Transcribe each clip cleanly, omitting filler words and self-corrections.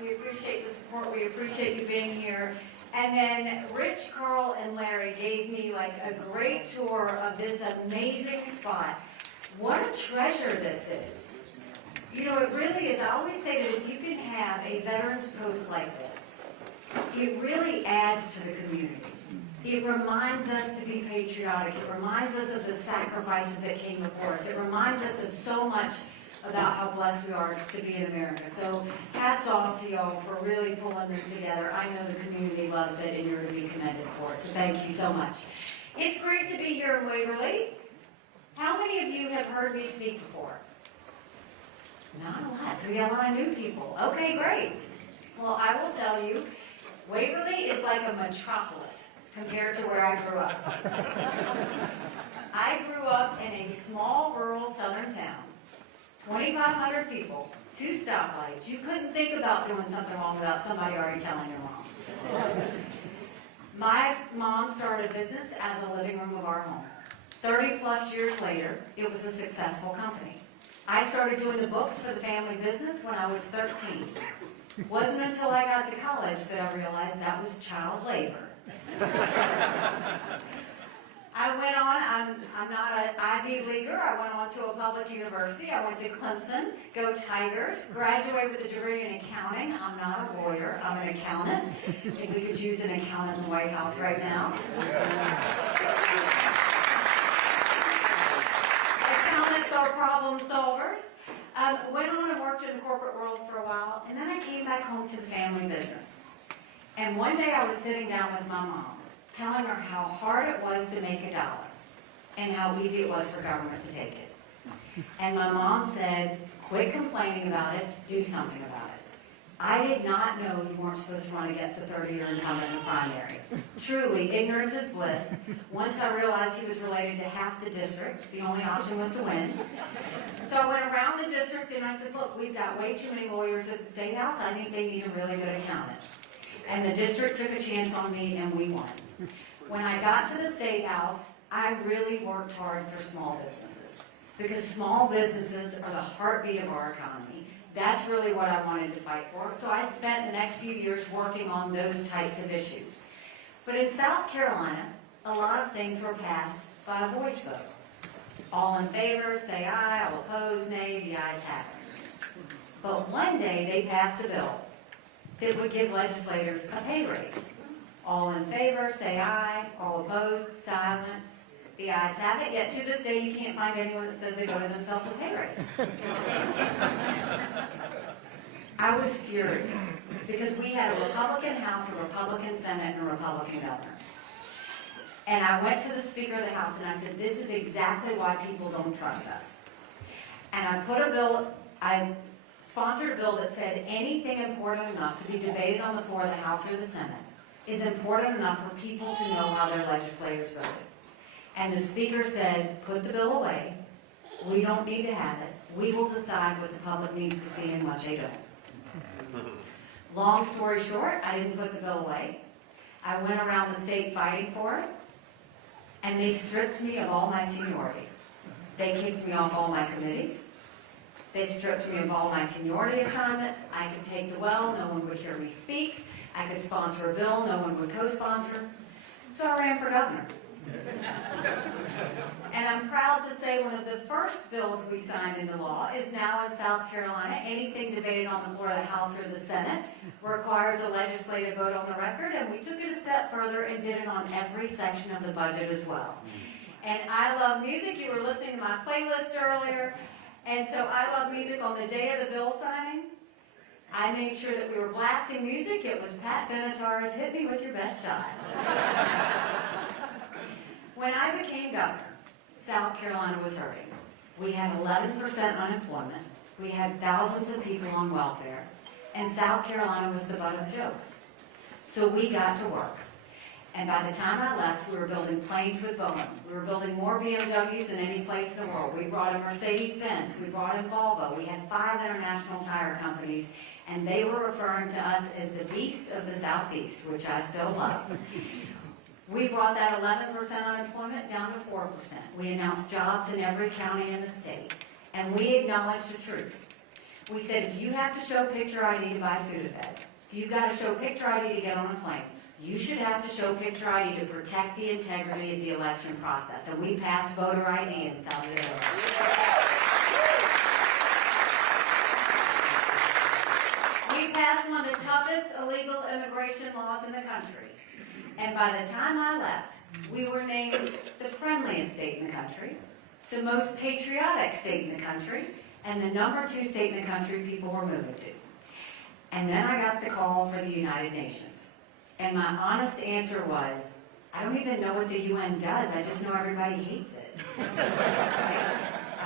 We appreciate the support. We appreciate you being here. And then Rich, Carl, and Larry gave me like a great tour of this amazing spot. What a treasure this is. You know, it really is. I always say that if you can have a veterans post like this, it really adds to the community. It reminds us to be patriotic. It reminds us of the sacrifices that came before us. It reminds us of so much about how blessed we are to be in America. So hats off to y'all for really pulling this together. I know the community loves it, and you're to be commended for it. So thank you so much. It's great to be here in Waverly. How many of you have heard me speak before? Not a lot. So we got a lot of new people. Okay, great. Well, I will tell you, Waverly is like a metropolis compared to where I grew up. I grew up in a small rural southern town. 2,500 people, 2 stoplights. You couldn't think about doing something wrong without somebody already telling you wrong. My mom started a business out of the living room of our home. 30 plus years later, it was a successful company. I started doing the books for the family business when I was 13. Wasn't until I got to college that I realized that was child labor. I went on, I'm not an Ivy Leaguer, I went on to a public university, I went to Clemson, go Tigers, graduated with a degree in accounting. I'm not a lawyer, I'm an accountant. I think we could use an accountant in the White House right now. Accountants are problem solvers. Went on and worked in the corporate world for a while, and then I came back home to the family business. And one day I was sitting down with my mom, telling her how hard it was to make $1 and how easy it was for government to take it. And my mom said, quit complaining about it, do something about it. I did not know you weren't supposed to run against a 30-year incumbent in the primary. Truly, ignorance is bliss. Once I realized he was related to half the district, the only option was to win. So I went around the district and I said, look, we've got way too many lawyers at the State House. I think they need a really good accountant. And the district took a chance on me and we won. When I got to the State House, I really worked hard for small businesses because small businesses are the heartbeat of our economy. That's really what I wanted to fight for. So I spent the next few years working on those types of issues. But in South Carolina, a lot of things were passed by a voice vote. All in favor, say aye. All opposed, nay. The ayes have it. But one day they passed a bill that would give legislators a pay raise. All in favor, say aye. All opposed, silence. The ayes have it. Yet to this day, you can't find anyone that says they voted themselves a pay raise. I was furious because we had a Republican House, a Republican Senate, and a Republican governor. And I went to the Speaker of the House and I said, this is exactly why people don't trust us. And I sponsored a bill that said anything important enough to be debated on the floor of the House or the Senate is important enough for people to know how their legislators voted. And the Speaker said, put the bill away. We don't need to have it. We will decide what the public needs to see and what they don't. Long story short, I didn't put the bill away. I went around the state fighting for it, and they stripped me of all my seniority. They kicked me off all my committees. They stripped me of all my seniority assignments. I could take the well, no one would hear me speak. I could sponsor a bill, no one would co-sponsor. So I ran for governor. And I'm proud to say one of the first bills we signed into law is now in South Carolina. Anything debated on the floor of the House or the Senate requires a legislative vote on the record, and we took it a step further and did it on every section of the budget as well. And I love music. You were listening to my playlist earlier. And so I love music. On the day of the bill signing, I made sure that we were blasting music. It was Pat Benatar's Hit Me With Your Best Shot. When I became governor, South Carolina was hurting. We had 11% unemployment. We had thousands of people on welfare. And South Carolina was the butt of the jokes. So we got to work. And by the time I left, we were building planes with Boeing. We were building more BMWs than any place in the world. We brought in Mercedes-Benz. We brought in Volvo. We had 5 international tire companies. And they were referring to us as the beast of the Southeast, which I still love. We brought that 11% unemployment down to 4%. We announced jobs in every county in the state. And we acknowledged the truth. We said, if you have to show picture ID to buy Sudafed, if you've got to show picture ID to get on a plane, you should have to show picture ID to protect the integrity of the election process. And we passed voter ID in South Carolina. We passed one of the toughest illegal immigration laws in the country. And by the time I left, we were named the friendliest state in the country, the most patriotic state in the country, and the #2 state in the country people were moving to. And then I got the call for the United Nations. And my honest answer was, I don't even know what the UN does, I just know everybody hates it. Right?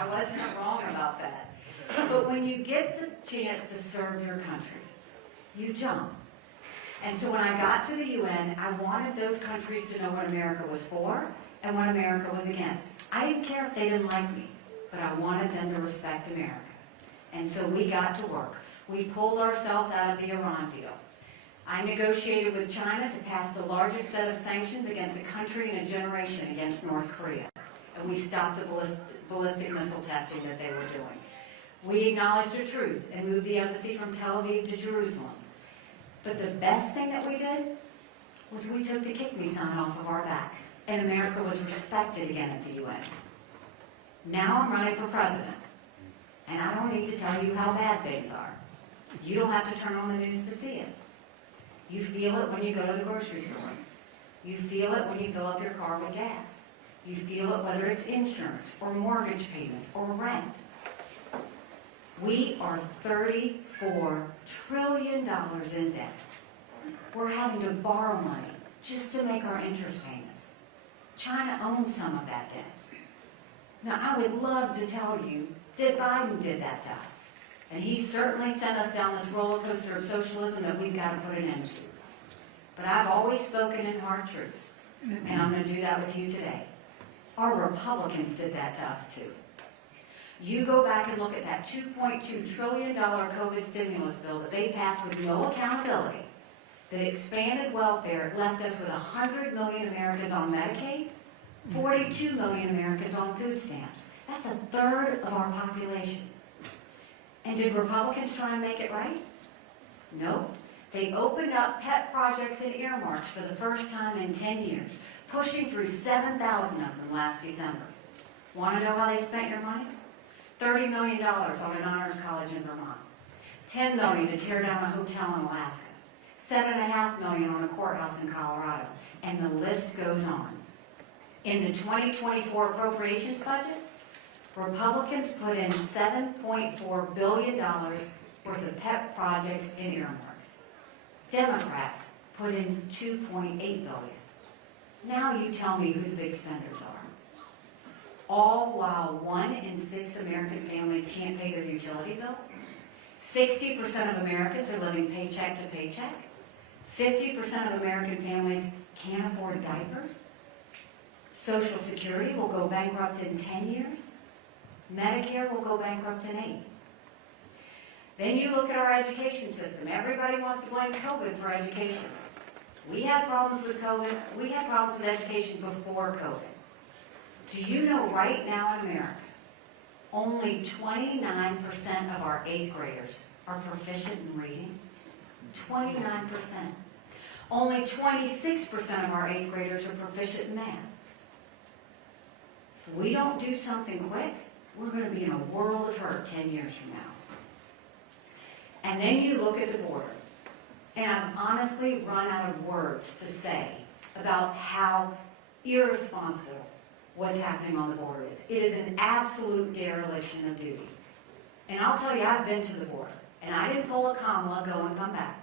I wasn't wrong about that. But when you get the chance to serve your country, you jump. And so when I got to the UN, I wanted those countries to know what America was for and what America was against. I didn't care if they didn't like me, but I wanted them to respect America. And so we got to work. We pulled ourselves out of the Iran deal. I negotiated with China to pass the largest set of sanctions against a country in a generation against North Korea. And we stopped the ballistic missile testing that they were doing. We acknowledged the truth and moved the embassy from Tel Aviv to Jerusalem. But the best thing that we did was we took the kick me sign off of our backs, and America was respected again at the UN. Now I'm running for president, and I don't need to tell you how bad things are. You don't have to turn on the news to see it. You feel it when you go to the grocery store. You feel it when you fill up your car with gas. You feel it whether it's insurance or mortgage payments or rent. We are $34 trillion in debt. We're having to borrow money just to make our interest payments. China owns some of that debt. Now, I would love to tell you that Biden did that to us. And he certainly sent us down this roller coaster of socialism that we've got to put an end to. But I've always spoken in hard truths, and I'm going to do that with you today. Our Republicans did that to us too. You go back and look at that $2.2 trillion COVID stimulus bill that they passed with no accountability, that expanded welfare, left us with 100 million Americans on Medicaid, 42 million Americans on food stamps. That's a third of our population. And did Republicans try and make it right? No. They opened up pet projects and earmarks for the first time in 10 years, pushing through 7,000 of them last December. Want to know how they spent your money? $30 million on an honors college in Vermont, $10 million to tear down a hotel in Alaska, $7.5 million on a courthouse in Colorado, and the list goes on. In the 2024 appropriations budget, Republicans put in $7.4 billion worth of pet projects and earmarks. Democrats put in $2.8 billion. Now you tell me who the big spenders are. All while 1 in 6 American families can't pay their utility bill. 60% of Americans are living paycheck to paycheck. 50% of American families can't afford diapers. Social Security will go bankrupt in 10 years. Medicare will go bankrupt in 8. Then you look at our education system. Everybody wants to blame COVID for education. We had problems with COVID. We had problems with education before COVID. Do you know right now in America, only 29% of our 8th graders are proficient in reading? 29%. Only 26% of our 8th graders are proficient in math. If we don't do something quick, we're going to be in a world of hurt 10 years from now. And then you look at the border. And I've honestly run out of words to say about how irresponsible what's happening on the border is. It is an absolute dereliction of duty. And I'll tell you, I've been to the border, and I didn't pull a Kamala, go and come back.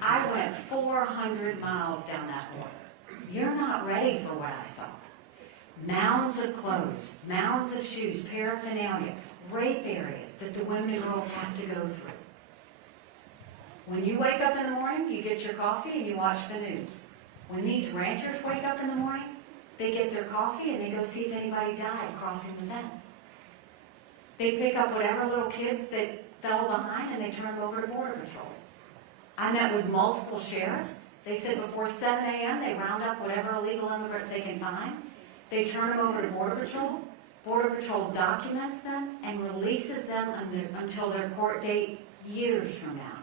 I went 400 miles down that border. You're not ready for what I saw. Mounds of clothes, mounds of shoes, paraphernalia, rape areas that the women and girls have to go through. When you wake up in the morning, you get your coffee and you watch the news. When these ranchers wake up in the morning, they get their coffee and they go see if anybody died crossing the fence. They pick up whatever little kids that fell behind and they turn them over to Border Patrol. I met with multiple sheriffs. They said before 7 a.m. they round up whatever illegal immigrants they can find. They turn them over to Border Patrol. Border Patrol documents them and releases them until their court date years from now.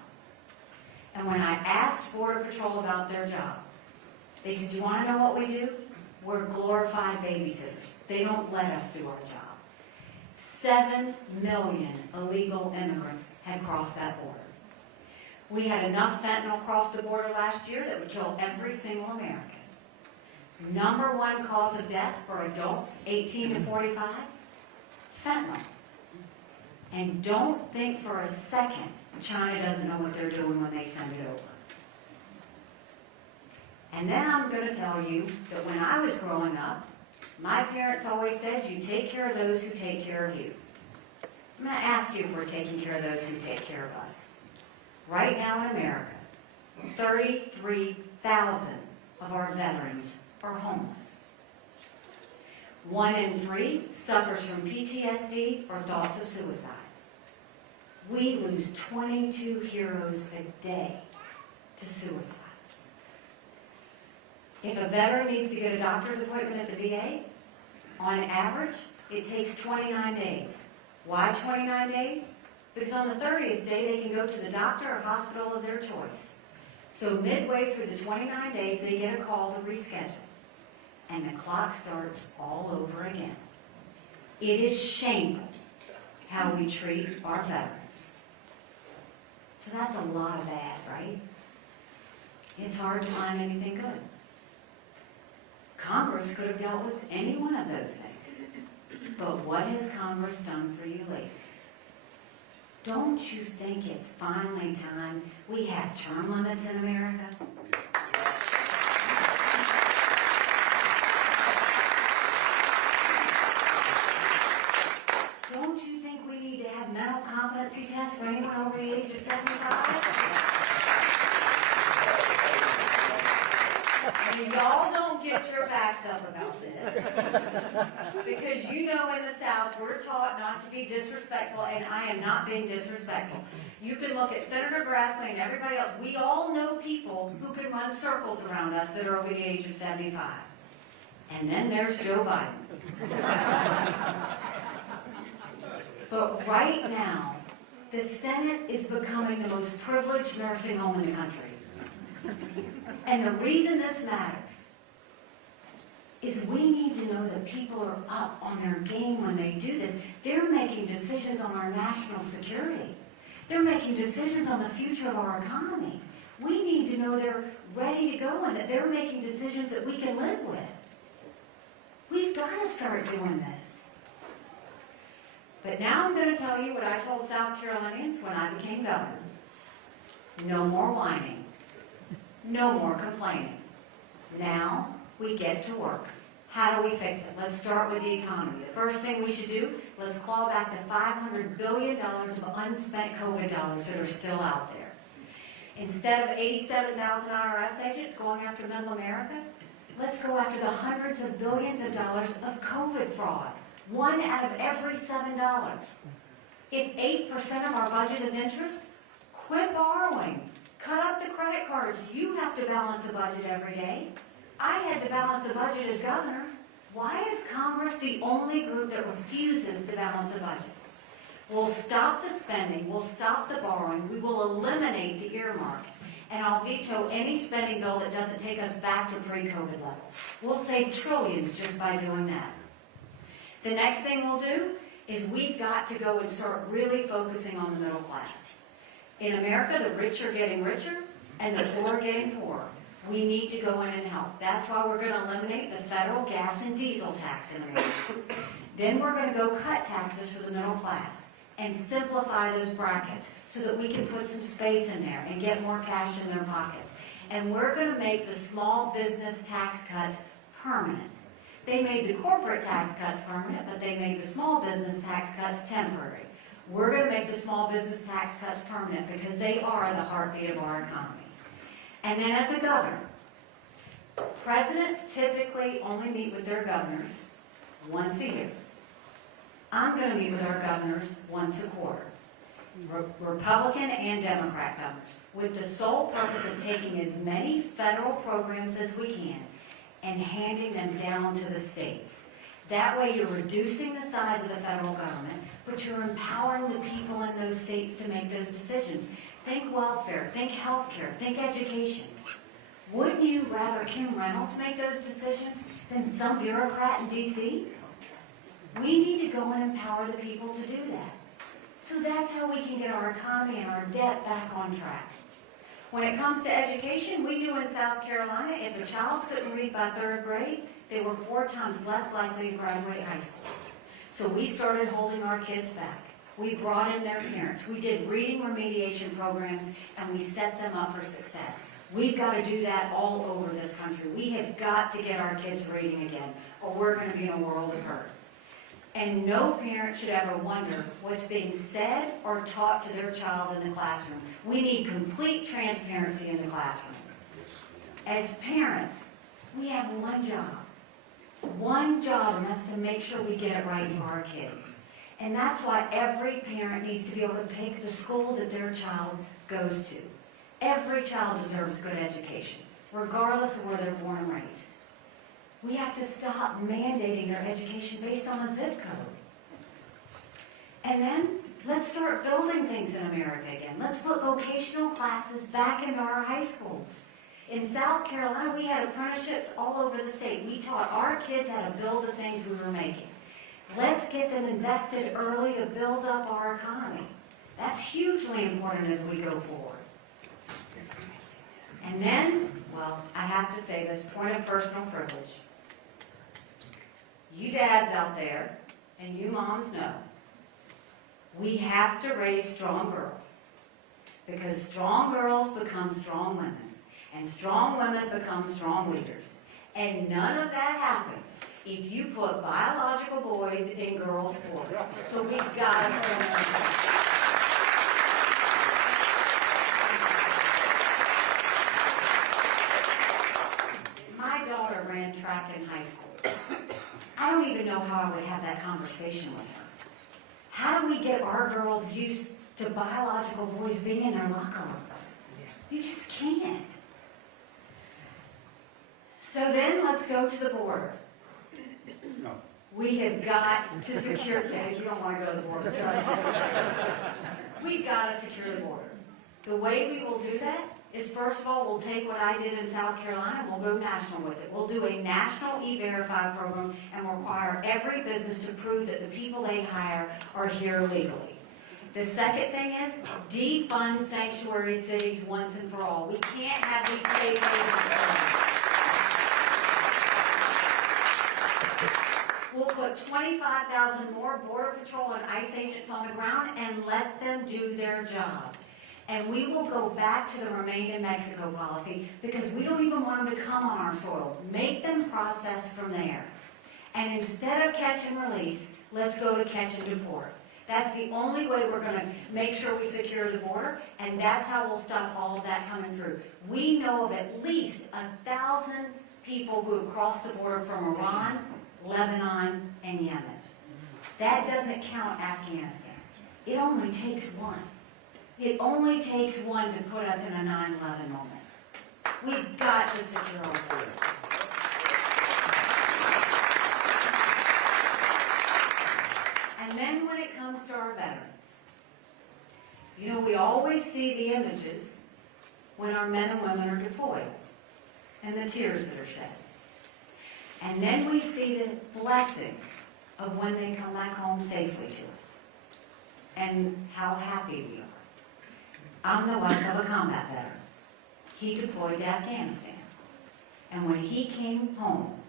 And when I asked Border Patrol about their job, they said, "You want to know what we do? We're glorified babysitters. They don't let us do our job." 7 million illegal immigrants had crossed that border. We had enough fentanyl cross the border last year that would kill every single American. Number one cause of death for adults 18 to 45, fentanyl. And don't think for a second China doesn't know what they're doing when they send it over. And then I'm going to tell you that when I was growing up, my parents always said, "You take care of those who take care of you." I'm going to ask you if we're taking care of those who take care of us. Right now in America, 33,000 of our veterans are homeless. 1 in 3 suffers from PTSD or thoughts of suicide. We lose 22 heroes a day to suicide. If a veteran needs to get a doctor's appointment at the VA, on average, it takes 29 days. Why 29 days? Because on the 30th day, they can go to the doctor or hospital of their choice. So midway through the 29 days, they get a call to reschedule. And the clock starts all over again. It is shameful how we treat our veterans. So that's a lot of bad, right? It's hard to find anything good. Congress could have dealt with any one of those things. But what has Congress done for you lately? Don't you think it's finally time we have term limits in America? Don't you think we need to have mental competency tests for anyone over the age of 75? And y'all don't get your backs up about this. Because you know in the South, we're taught not to be disrespectful, and I am not being disrespectful. You can look at Senator Grassley and everybody else. We all know people who can run circles around us that are over the age of 75. And then there's Joe Biden. But right now, the Senate is becoming the most privileged nursing home in the country. And the reason this matters is we need to know that people are up on their game when they do this. They're making decisions on our national security. They're making decisions on the future of our economy. We need to know they're ready to go and that they're making decisions that we can live with. We've got to start doing this. But now I'm going to tell you what I told South Carolinians when I became governor. No more whining. No more complaining. Now we get to work. How do we fix it? Let's start with the economy. The first thing we should do, let's claw back the $500 billion of unspent COVID dollars that are still out there. Instead of 87,000 IRS agents going after middle America, let's go after the hundreds of billions of dollars of COVID fraud. 1 out of every $7. If 8% of our budget is interest, quit borrowing. Cut up the credit cards. You have to balance a budget every day. I had to balance a budget as governor. Why is Congress the only group that refuses to balance a budget? We'll stop the spending. We'll stop the borrowing. We will eliminate the earmarks. And I'll veto any spending bill that doesn't take us back to pre-COVID levels. We'll save trillions just by doing that. The next thing we'll do is we've got to go and start really focusing on the middle class. In America, the rich are getting richer and the poor are getting poorer. We need to go in and help. That's why we're going to eliminate the federal gas and diesel tax in America. Then we're going to go cut taxes for the middle class and simplify those brackets so that we can put some space in there and get more cash in their pockets. And we're going to make the small business tax cuts permanent. They made the corporate tax cuts permanent, but they made the small business tax cuts temporary. We're going to make the small business tax cuts permanent because they are the heartbeat of our economy. And then as a governor, presidents typically only meet with their governors once a year. I'm going to meet with our governors once a quarter, Republican and Democrat governors, with the sole purpose of taking as many federal programs as we can and handing them down to the states. That way you're reducing the size of the federal government, but you're empowering the people in those states to make those decisions. Think welfare, think healthcare, think education. Wouldn't you rather Kim Reynolds make those decisions than some bureaucrat in D.C.? We need to go and empower the people to do that. So that's how we can get our economy and our debt back on track. When it comes to education, we knew in South Carolina if a child couldn't read by 3rd grade, they were 4 times less likely to graduate high school. So we started holding our kids back. We brought in their parents. We did reading remediation programs, and we set them up for success. We've got to do that all over this country. We have got to get our kids reading again, or we're going to be in a world of hurt. And no parent should ever wonder what's being said or taught to their child in the classroom. We need complete transparency in the classroom. As parents, we have one job, and that's to make sure we get it right for our kids. And that's why every parent needs to be able to pick the school that their child goes to. Every child deserves good education, regardless of where they're born and raised. We have to stop mandating their education based on a zip code. And then let's start building things in America again. Let's put vocational classes back into our high schools. In South Carolina, we had apprenticeships all over the state. We taught our kids how to build the things we were making. Let's get them invested early to build up our economy. That's hugely important as we go forward. And then, well, I have to say this, point of personal privilege. You dads out there, and you moms know, we have to raise strong girls. Because strong girls become strong women. And strong women become strong leaders. And none of that happens if you put biological boys in girls' sports. So we've got to put them in. My daughter ran track in high school. I don't even know how I would have that conversation with her. How do we get our girls used to biological boys being in their locker rooms? You just can't. So then let's go to the border. No. We have got to secure, yeah, you don't want to go to the border. We've got to secure the border. The way we will do that is, first of all, we'll take what I did in South Carolina and we'll go national with it. We'll do a national E-Verify program and require every business to prove that the people they hire are here legally. The second thing is defund sanctuary cities once and for all. We can't have these state agencies. We'll put 25,000 more Border Patrol and ICE agents on the ground and let them do their job. And we will go back to the Remain in Mexico policy because we don't even want them to come on our soil. Make them process from there. And instead of catch and release, let's go to catch and deport. That's the only way we're going to make sure we secure the border, and that's how we'll stop all of that coming through. We know of at least 1,000 people who have crossed the border from Iran, Lebanon, and Yemen. That doesn't count Afghanistan. It only takes one. It only takes one to put us in a 9/11 moment. We've got to secure our border. And then when it comes to our veterans, you know, we always see the images when our men and women are deployed and the tears that are shed. And then we see the blessings of when they come back home safely to us and how happy we are. I'm the wife of a combat veteran. He deployed to Afghanistan. And when he came home,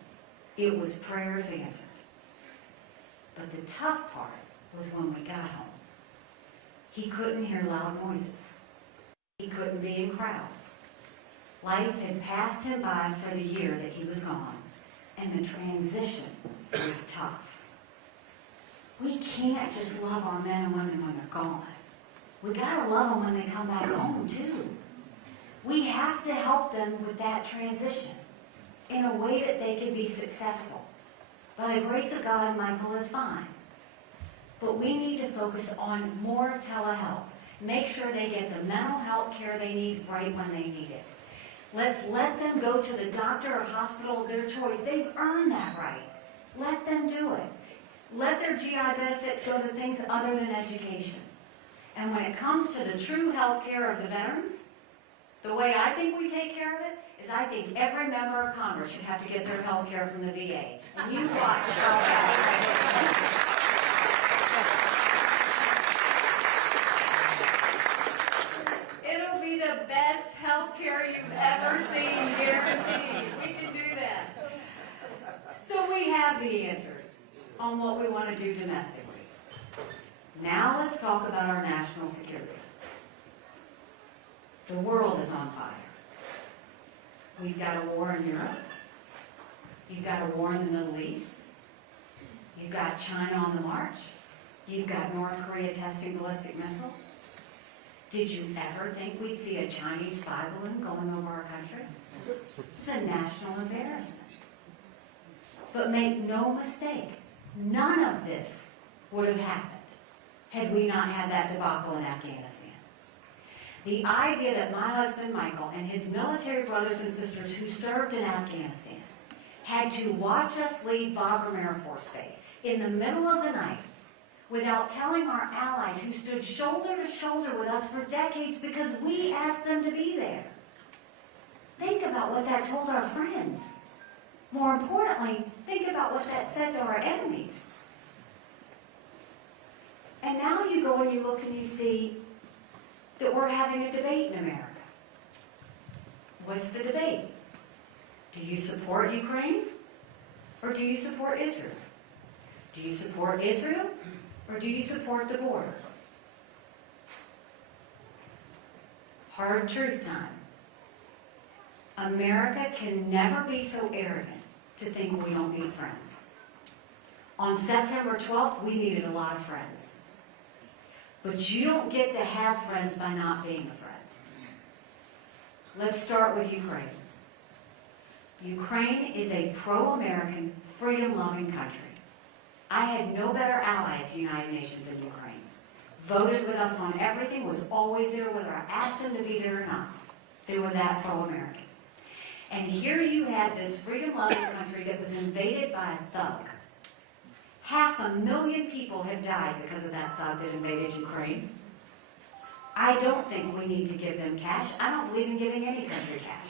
it was prayers answered. But the tough part was when we got home. He couldn't hear loud noises. He couldn't be in crowds. Life had passed him by for the year that he was gone. And the transition was tough. We can't just love our men and women when they're gone. We gotta love them when they come back home too. We have to help them with that transition in a way that they can be successful. By the grace of God, Michael is fine. But we need to focus on more telehealth. Make sure they get the mental health care they need right when they need it. Let's let them go to the doctor or hospital of their choice. They've earned that right. Let them do it. Let their GI benefits go to things other than education. And when it comes to the true health care of the veterans, the way I think we take care of it is I think every member of Congress should have to get their health care from the VA. And you watch how that it'll be the best health care you've ever seen, guaranteed. We can do that. So we have the answers on what we want to do domestically. Now let's talk about our national security. The world is on fire. We've got a war in Europe. You've got a war in the Middle East. You've got China on the march. You've got North Korea testing ballistic missiles. Did you ever think we'd see a Chinese spy balloon going over our country? It's a national embarrassment. But make no mistake, none of this would have happened had we not had that debacle in Afghanistan. The idea that my husband Michael and his military brothers and sisters who served in Afghanistan had to watch us leave Bagram Air Force Base in the middle of the night without telling our allies who stood shoulder to shoulder with us for decades because we asked them to be there. Think about what that told our friends. More importantly, think about what that said to our enemies. And now you go and you look and you see that we're having a debate in America. What's the debate? Do you support Ukraine or do you support Israel? Do you support Israel or do you support the border? Hard truth time. America can never be so arrogant to think we don't need friends. On September 12th, we needed a lot of friends. But you don't get to have friends by not being a friend. Let's start with Ukraine. Ukraine is a pro-American, freedom-loving country. I had no better ally at the United Nations than Ukraine. Voted with us on everything, was always there whether I asked them to be there or not. They were that pro-American. And here you had this freedom-loving country that was invaded by a thug. 500,000 people have died because of that thug that invaded Ukraine. I don't think we need to give them cash. I don't believe in giving any country cash.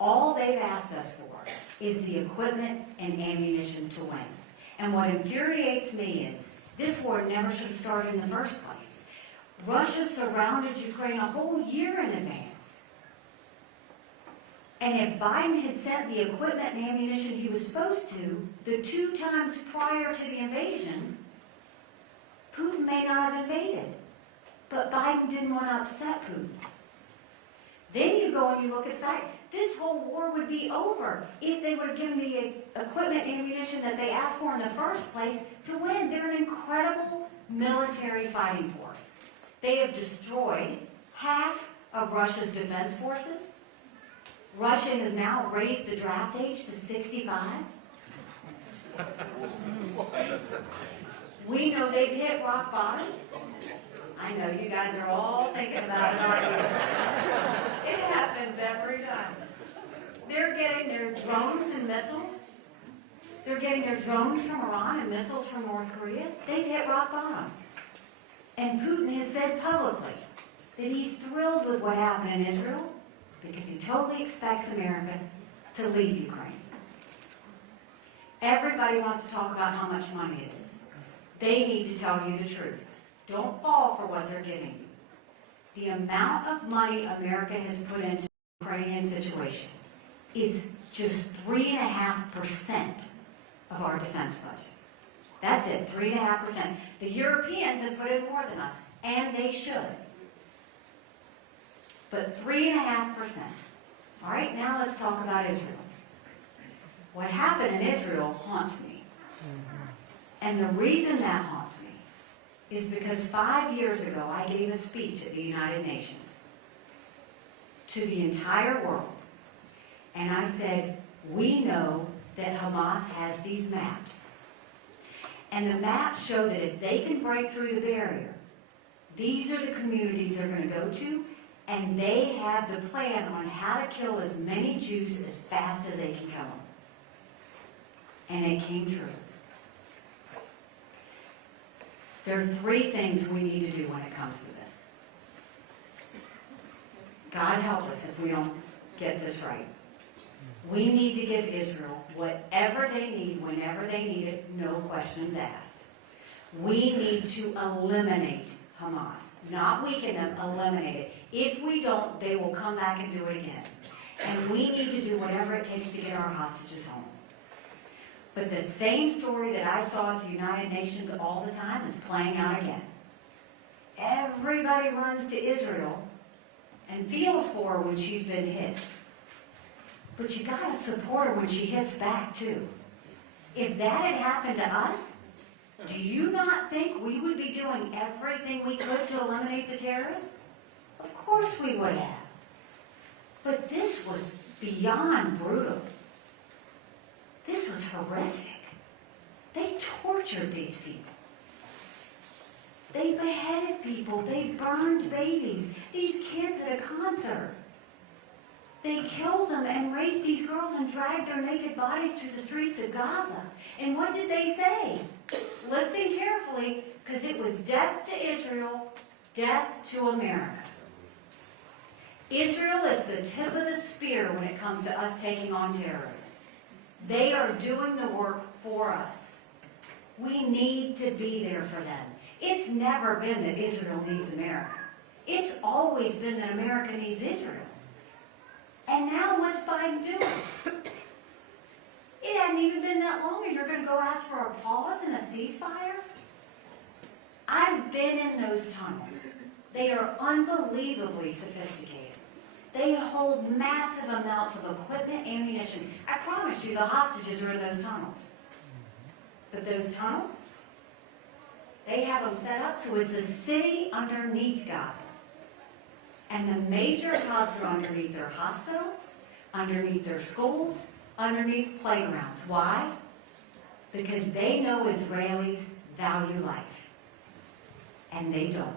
All they've asked us for is the equipment and ammunition to win. And what infuriates me is this war never should have started in the first place. Russia surrounded Ukraine a whole year in advance. And if Biden had sent the equipment and ammunition he was supposed to, the 2 times prior to the invasion, Putin may not have invaded. But Biden didn't want to upset Putin. Then you go and you look at the fact, this whole war would be over if they would have given the equipment and ammunition that they asked for in the first place to win. They're an incredible military fighting force. They have destroyed half of Russia's defense forces. Russia has now raised the draft age to 65. We know they've hit rock bottom. I know you guys are all thinking about it, aren't you? It happens every time. They're getting their drones and missiles. They're getting their drones from Iran and missiles from North Korea. They've hit rock bottom. And Putin has said publicly that he's thrilled with what happened in Israel because he totally expects America to leave Ukraine. Everybody wants to talk about how much money it is. They need to tell you the truth. Don't fall for what they're giving you. The amount of money America has put into the Ukrainian situation is just 3.5% of our defense budget. That's it, 3.5%. The Europeans have put in more than us, and they should. But 3.5%. All right, now let's talk about Israel. What happened in Israel haunts me. And the reason that haunts me is because 5 years ago I gave a speech at the United Nations to the entire world. And I said, we know that Hamas has these maps. And the maps show that if they can break through the barrier, these are the communities they're going to go to, and they have the plan on how to kill as many Jews as fast as they can kill them. And it came true. There are 3 things we need to do when it comes to this. God help us if we don't get this right. We need to give Israel whatever they need, whenever they need it, no questions asked. We need to eliminate Hamas. Not weaken them, eliminate it. If we don't, they will come back and do it again. And we need to do whatever it takes to get our hostages home. But the same story that I saw at the United Nations all the time is playing out again. Everybody runs to Israel and feels for her when she's been hit. But you gotta support her when she hits back too. If that had happened to us, do you not think we would be doing everything we could to eliminate the terrorists? Of course we would have. But this was beyond brutal. This was horrific. They tortured these people. They beheaded people. They burned babies. These kids at a concert. They killed them and raped these girls and dragged their naked bodies through the streets of Gaza. And what did they say? Listen carefully, because it was death to Israel, death to America. Israel is the tip of the spear when it comes to us taking on terrorism. They are doing the work for us. We need to be there for them. It's never been that Israel needs America. It's always been that America needs Israel. And now what's Biden doing? It hadn't even been that long and you're going to go ask for a pause and a ceasefire? I've been in those tunnels. They are unbelievably sophisticated. They hold massive amounts of equipment, ammunition. I promise you the hostages are in those tunnels. But those tunnels, they have them set up so it's a city underneath Gaza. And the major hubs are underneath their hospitals, underneath their schools, underneath playgrounds. Why? Because they know Israelis value life. And they don't.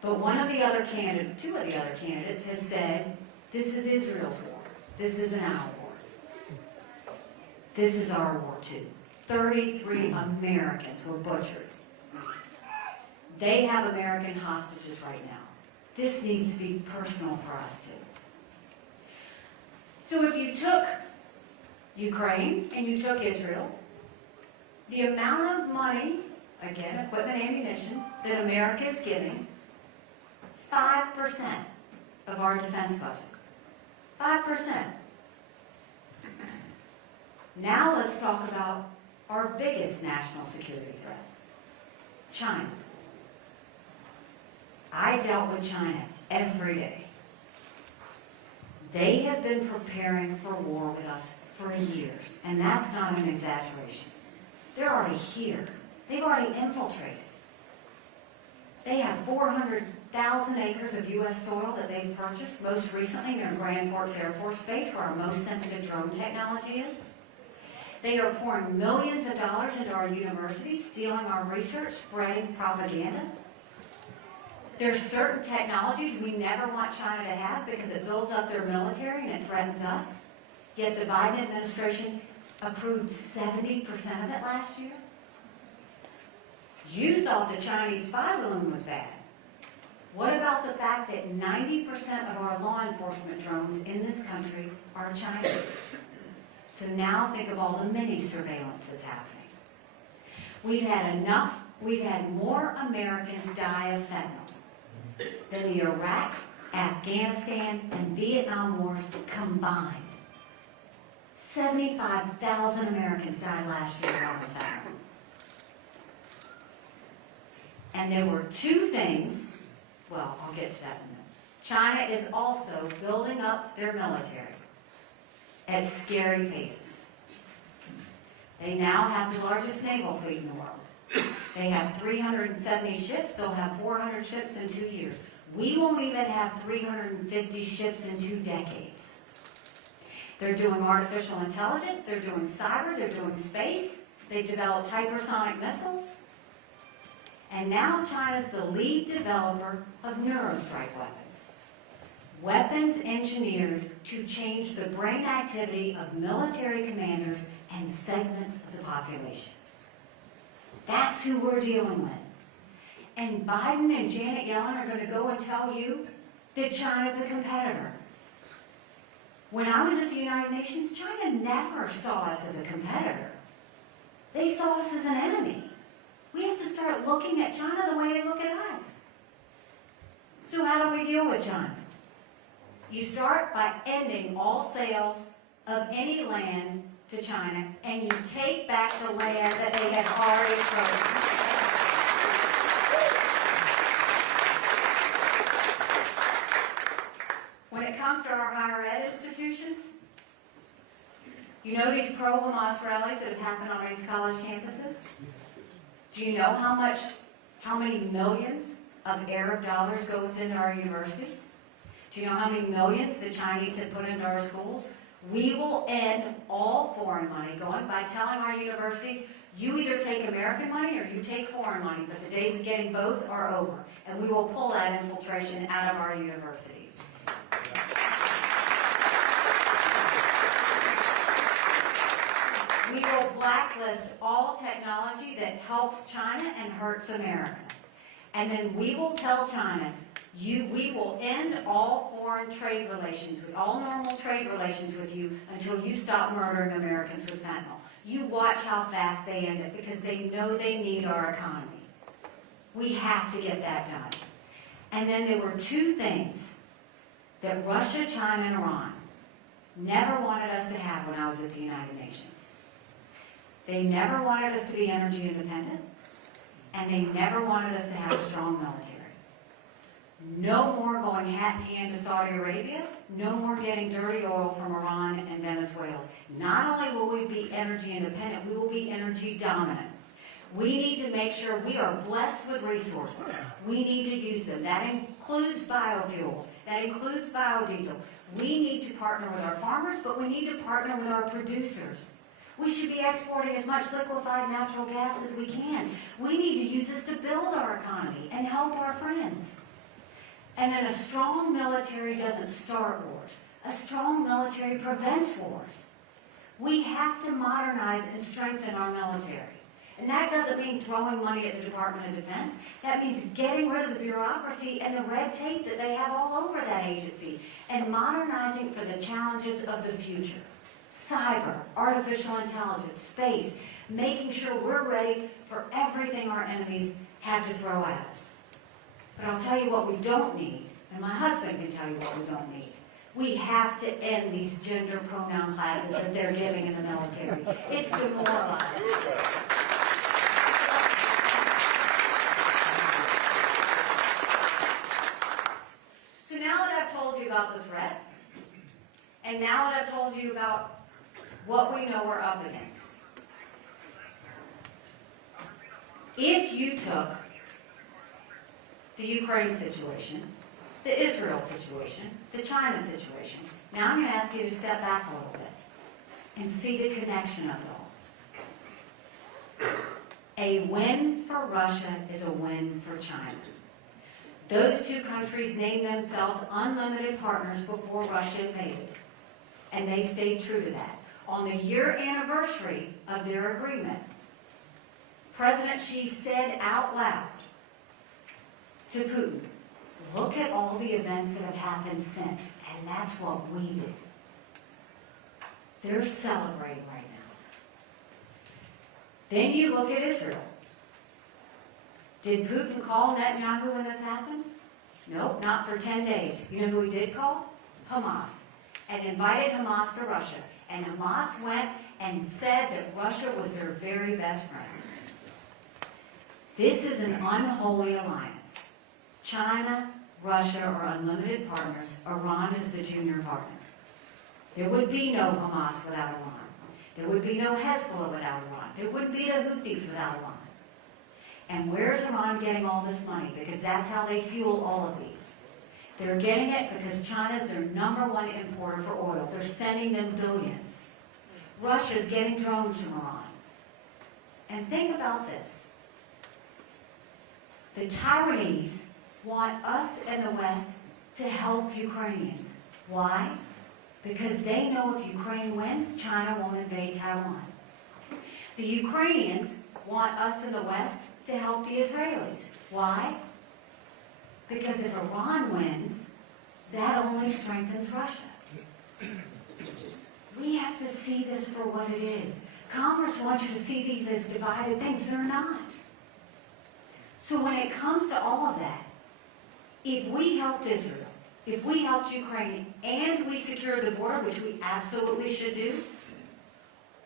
But two of the other candidates has said, this is Israel's war. This isn't our war. This is our war too. 33 Americans were butchered. They have American hostages right now. This needs to be personal for us too. So if you took Ukraine and you took Israel, the amount of money, again, equipment, ammunition, that America is giving, 5% of our defense budget. 5%. Now let's talk about our biggest national security threat, China. I dealt with China every day. They have been preparing for war with us for years, and that's not an exaggeration. They're already here. They've already infiltrated. They have 400,000 acres of U.S. soil that they've purchased, most recently near Grand Forks Air Force Base, where our most sensitive drone technology is. They are pouring millions of dollars into our universities, stealing our research, spreading propaganda. There's certain technologies we never want China to have because it builds up their military and it threatens us. Yet the Biden administration approved 70% of it last year. You thought the Chinese spy balloon was bad. What about the fact that 90% of our law enforcement drones in this country are Chinese? So now think of all the mini surveillance that's happening. We've had more Americans die of fentanyl than the Iraq, Afghanistan, and Vietnam wars combined. 75,000 Americans died last year of fentanyl. And there were two things, well, I'll get to that in a minute. China is also building up their military at scary paces. They now have the largest naval fleet in the world. They have 370 ships. They'll have 400 ships in 2 years. We won't even have 350 ships in 2 decades. They're doing artificial intelligence. They're doing cyber. They're doing space. They've developed hypersonic missiles. And now China's the lead developer of neurostrike weapons. weapons engineered to change the brain activity of military commanders and segments of the population. That's who we're dealing with. And Biden and Janet Yellen are going to go and tell you that China's a competitor. When I was at the United Nations, China never saw us as a competitor. They saw us as an enemy. We have to start looking at China the way they look at us. So how do we deal with China? You start by ending all sales of any land to China, and you take back the land that they had already frozen. When it comes to our higher ed institutions, you know these pro-Hamas rallies that have happened on these college campuses? Do you know how many millions of Arab dollars goes into our universities? Do you know how many millions the Chinese have put into our schools? We will end all foreign money going by telling our universities, you either take American money or you take foreign money, but the days of getting both are over. And we will pull that infiltration out of our universities. We will blacklist all technology that helps China and hurts America. And then we will tell China, we will end all foreign trade relations, all normal trade relations with you until you stop murdering Americans with fentanyl. You watch how fast they end it because they know they need our economy. We have to get that done. And then there were two things that Russia, China, and Iran never wanted us to have when I was at the United Nations. They never wanted us to be energy independent, and they never wanted us to have a strong military. No more going hat in hand to Saudi Arabia, no more getting dirty oil from Iran and Venezuela. Not only will we be energy independent, we will be energy dominant. We need to make sure we are blessed with resources. We need to use them. That includes biofuels. That includes biodiesel. We need to partner with our farmers, but we need to partner with our producers. We should be exporting as much liquefied natural gas as we can. We need to use this to build our economy and help our friends. And then a strong military doesn't start wars. A strong military prevents wars. We have to modernize and strengthen our military. And that doesn't mean throwing money at the Department of Defense. That means getting rid of the bureaucracy and the red tape that they have all over that agency and modernizing for the challenges of the future. Cyber, artificial intelligence, space, making sure we're ready for everything our enemies have to throw at us. But I'll tell you what we don't need, and my husband can tell you what we don't need. We have to end these gender pronoun classes that they're giving in the military. It's demoralizing. So now that I've told you about the threats, and now that I've told you about what we know we're up against, if you took the Ukraine situation, the Israel situation, the China situation, now I'm going to ask you to step back a little bit and see the connection of it all. A win for Russia is a win for China. Those two countries named themselves unlimited partners before Russia invaded, and they stayed true to that. On the year anniversary of their agreement, President Xi said out loud to Putin, look at all the events that have happened since, and that's what we did. They're celebrating right now. Then you look at Israel. Did Putin call Netanyahu when this happened? Nope, not for 10 days. You know who he did call? Hamas. And invited Hamas to Russia. And Hamas went and said that Russia was their very best friend. This is an unholy alliance. China, Russia are unlimited partners. Iran is the junior partner. There would be no Hamas without Iran. There would be no Hezbollah without Iran. There wouldn't be the Houthis without Iran. And where's Iran getting all this money? Because that's how they fuel all of these. They're getting it because China's their #1 importer for oil. They're sending them billions. Russia's getting drones from Iran. And think about this. The Taiwanese want us in the West to help Ukrainians. Why? Because they know if Ukraine wins, China won't invade Taiwan. The Ukrainians want us in the West to help the Israelis. Why? Because if Iran wins, that only strengthens Russia. We have to see this for what it is. Congress wants you to see these as divided things. They're not. So when it comes to all of that, if we helped Israel, if we helped Ukraine, and we secured the border, which we absolutely should do,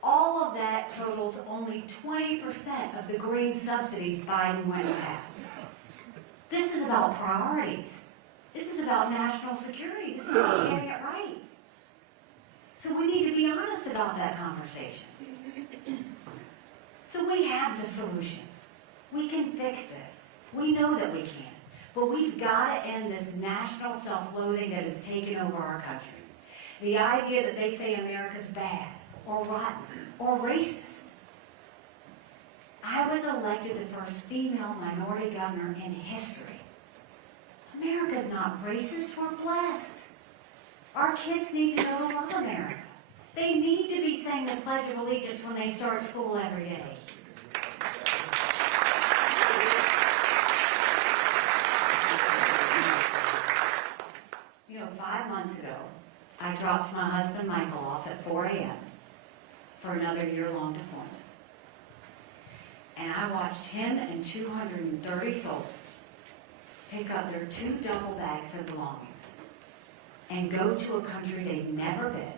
all of that totals only 20% of the green subsidies Biden went and passed. This is about priorities. This is about national security. This is about getting it right. So we need to be honest about that conversation. So we have the solutions. We can fix this. We know that we can. But we've got to end this national self-loathing that has taken over our country. The idea that they say America's bad, or rotten, or racist. I was elected the first female minority governor in history. America's not racist, we're blessed. Our kids need to know to love America. They need to be saying the Pledge of Allegiance when they start school every day. You know, 5 months ago, I dropped my husband Michael off at 4 a.m. for another year-long deployment. And I watched him and 230 soldiers pick up their 2 duffel bags of belongings and go to a country they've never been,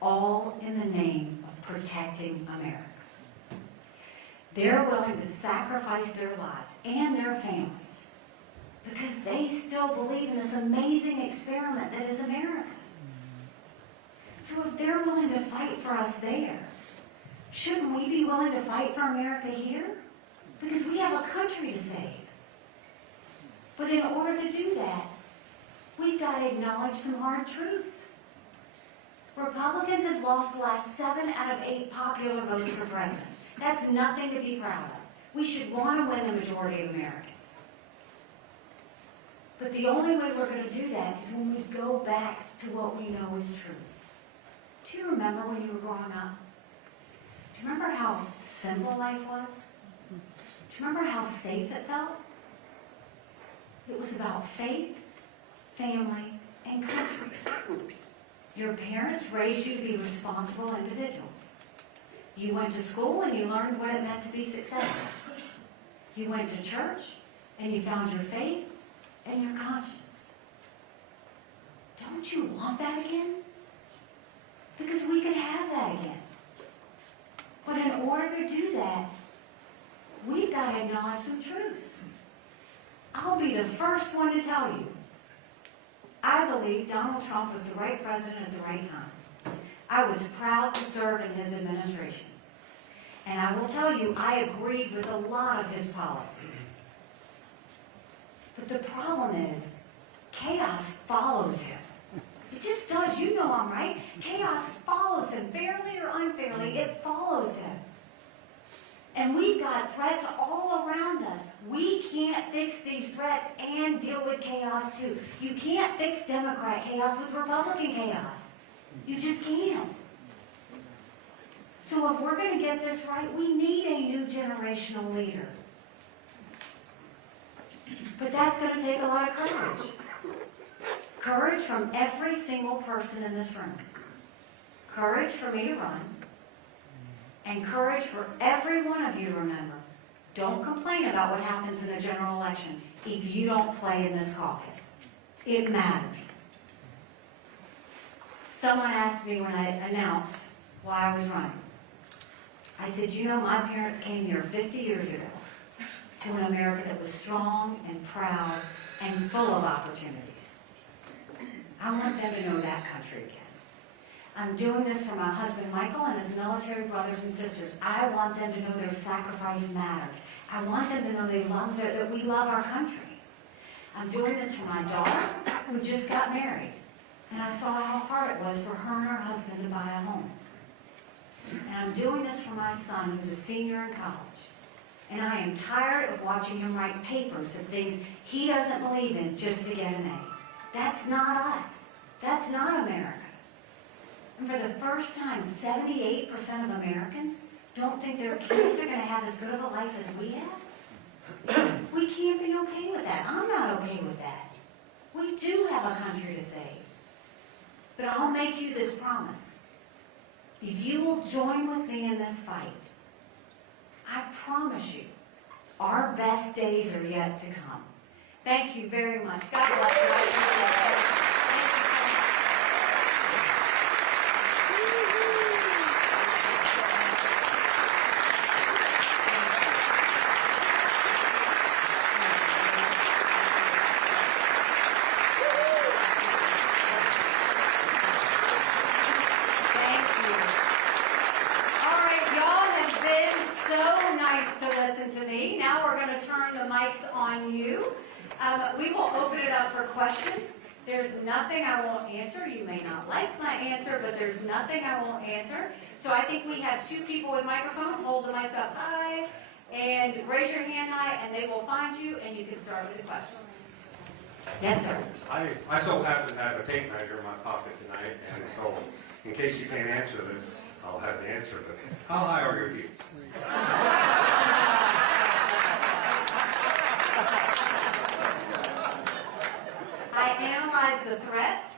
all in the name of protecting America. They're willing to sacrifice their lives and their families because they still believe in this amazing experiment that is America. So if they're willing to fight for us there, shouldn't we be willing to fight for America here? Because we have a country to save. But in order to do that, we've got to acknowledge some hard truths. Republicans have lost the last 7 out of 8 popular votes for president. That's nothing to be proud of. We should want to win the majority of Americans. But the only way we're going to do that is when we go back to what we know is true. Do you remember when you were growing up? Do you remember how simple life was? Do you remember how safe it felt? It was about faith, family, and country. Your parents raised you to be responsible individuals. You went to school and you learned what it meant to be successful. You went to church and you found your faith and your conscience. Don't you want that again? Because we can have that again. But in order to do that, we've got to acknowledge some truths. I'll be the first one to tell you, I believe Donald Trump was the right president at the right time. I was proud to serve in his administration. And I will tell you, I agreed with a lot of his policies. But the problem is, chaos follows him. It just does. You know I'm right. Chaos follows him, fairly or unfairly, it follows him. And we've got threats all around us. We can't fix these threats and deal with chaos too. You can't fix Democrat chaos with Republican chaos. You just can't. So if we're going to get this right, we need a new generational leader. But that's going to take a lot of courage. Courage from every single person in this room. Courage for me to run. And courage for every one of you to remember. Don't complain about what happens in a general election if you don't play in this caucus. It matters. Someone asked me when I announced why I was running. I said, you know, my parents came here 50 years ago to an America that was strong and proud and full of opportunities. I want them to know that country again. I'm doing this for my husband Michael and his military brothers and sisters. I want them to know their sacrifice matters. I want them to know that we love our country. I'm doing this for my daughter who just got married. And I saw how hard it was for her and her husband to buy a home. And I'm doing this for my son who's a senior in college. And I am tired of watching him write papers of things he doesn't believe in just to get an A. That's not us. That's not America. And for the first time, 78% of Americans don't think their kids are going to have as good of a life as we have. We can't be okay with that. I'm not okay with that. We do have a country to save. But I'll make you this promise. If you will join with me in this fight, I promise you, our best days are yet to come. Thank you very much. God bless you. On you. We will open it up for questions. There's nothing I won't answer. You may not like my answer, but there's nothing I won't answer. So I think we have two people with microphones. Hold the mic up high and raise your hand high, and they will find you, and you can start with the questions. Yes, sir. I so happen to have a tape measure in my pocket tonight, and so in case you can't answer this, I'll have the answer. But how high are your heels? I analyze the threats,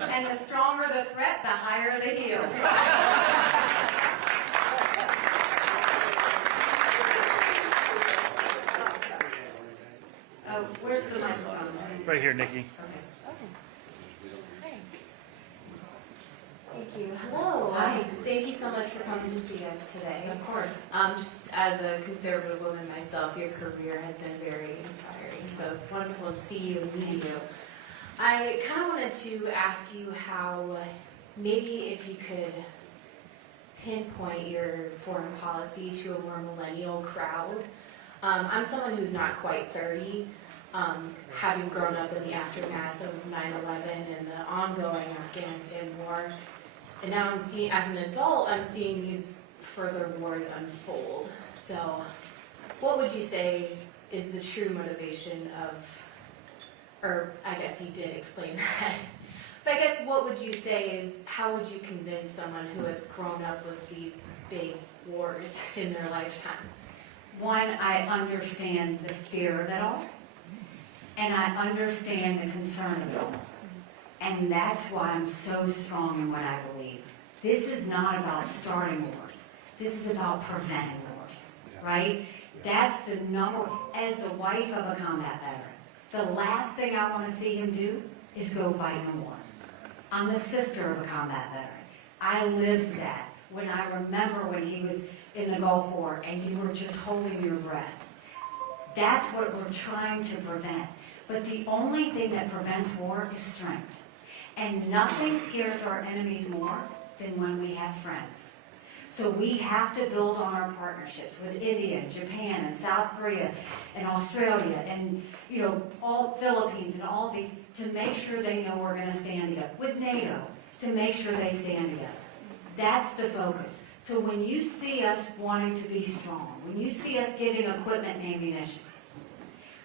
and the stronger the threat, the higher the heel. Where's the microphone? Right here, Nikki. Okay. Thank you. Hello. Hi. Thank you so much for coming to see us today. Of course. Just as a conservative woman myself, your career has been very inspiring. So it's wonderful to see you and meet you. I kind of wanted to ask you how, maybe if you could pinpoint your foreign policy to a more millennial crowd. I'm someone who's not quite 30, having grown up in the aftermath of 9/11 and the ongoing Afghanistan war. And now I'm seeing, as an adult, I'm seeing these further wars unfold. So what would you say is the true motivation of, or I guess you did explain that, but I guess what would you say is, how would you convince someone who has grown up with these big wars in their lifetime? One, I understand the fear of it all, and I understand the concern of it all. And that's why I'm so strong in what I believe. This is not about starting wars. This is about preventing wars, right? That's the number, as the wife of a combat veteran, the last thing I want to see him do is go fight in a war. I'm the sister of a combat veteran. I lived that when I remember when he was in the Gulf War and you were just holding your breath. That's what we're trying to prevent. But the only thing that prevents war is strength. And nothing scares our enemies more than when we have friends. So we have to build on our partnerships with India and Japan and South Korea and Australia and, all Philippines and all these, to make sure they know we're going to stand together. With NATO, to make sure they stand together. That's the focus. So when you see us wanting to be strong, when you see us giving equipment and ammunition,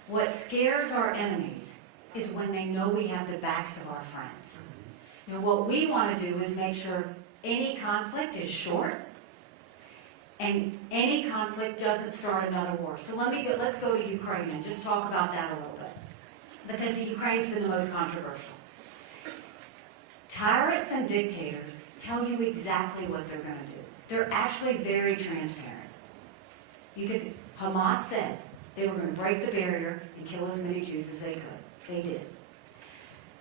what scares our enemies is when they know we have the backs of our friends. What we want to do is make sure any conflict is short and any conflict doesn't start another war. So let's go to Ukraine and just talk about that a little bit, because Ukraine's been the most controversial. Tyrants and dictators tell you exactly what they're going to do. They're actually very transparent. Hamas said they were going to break the barrier and kill as many Jews as they could. They did.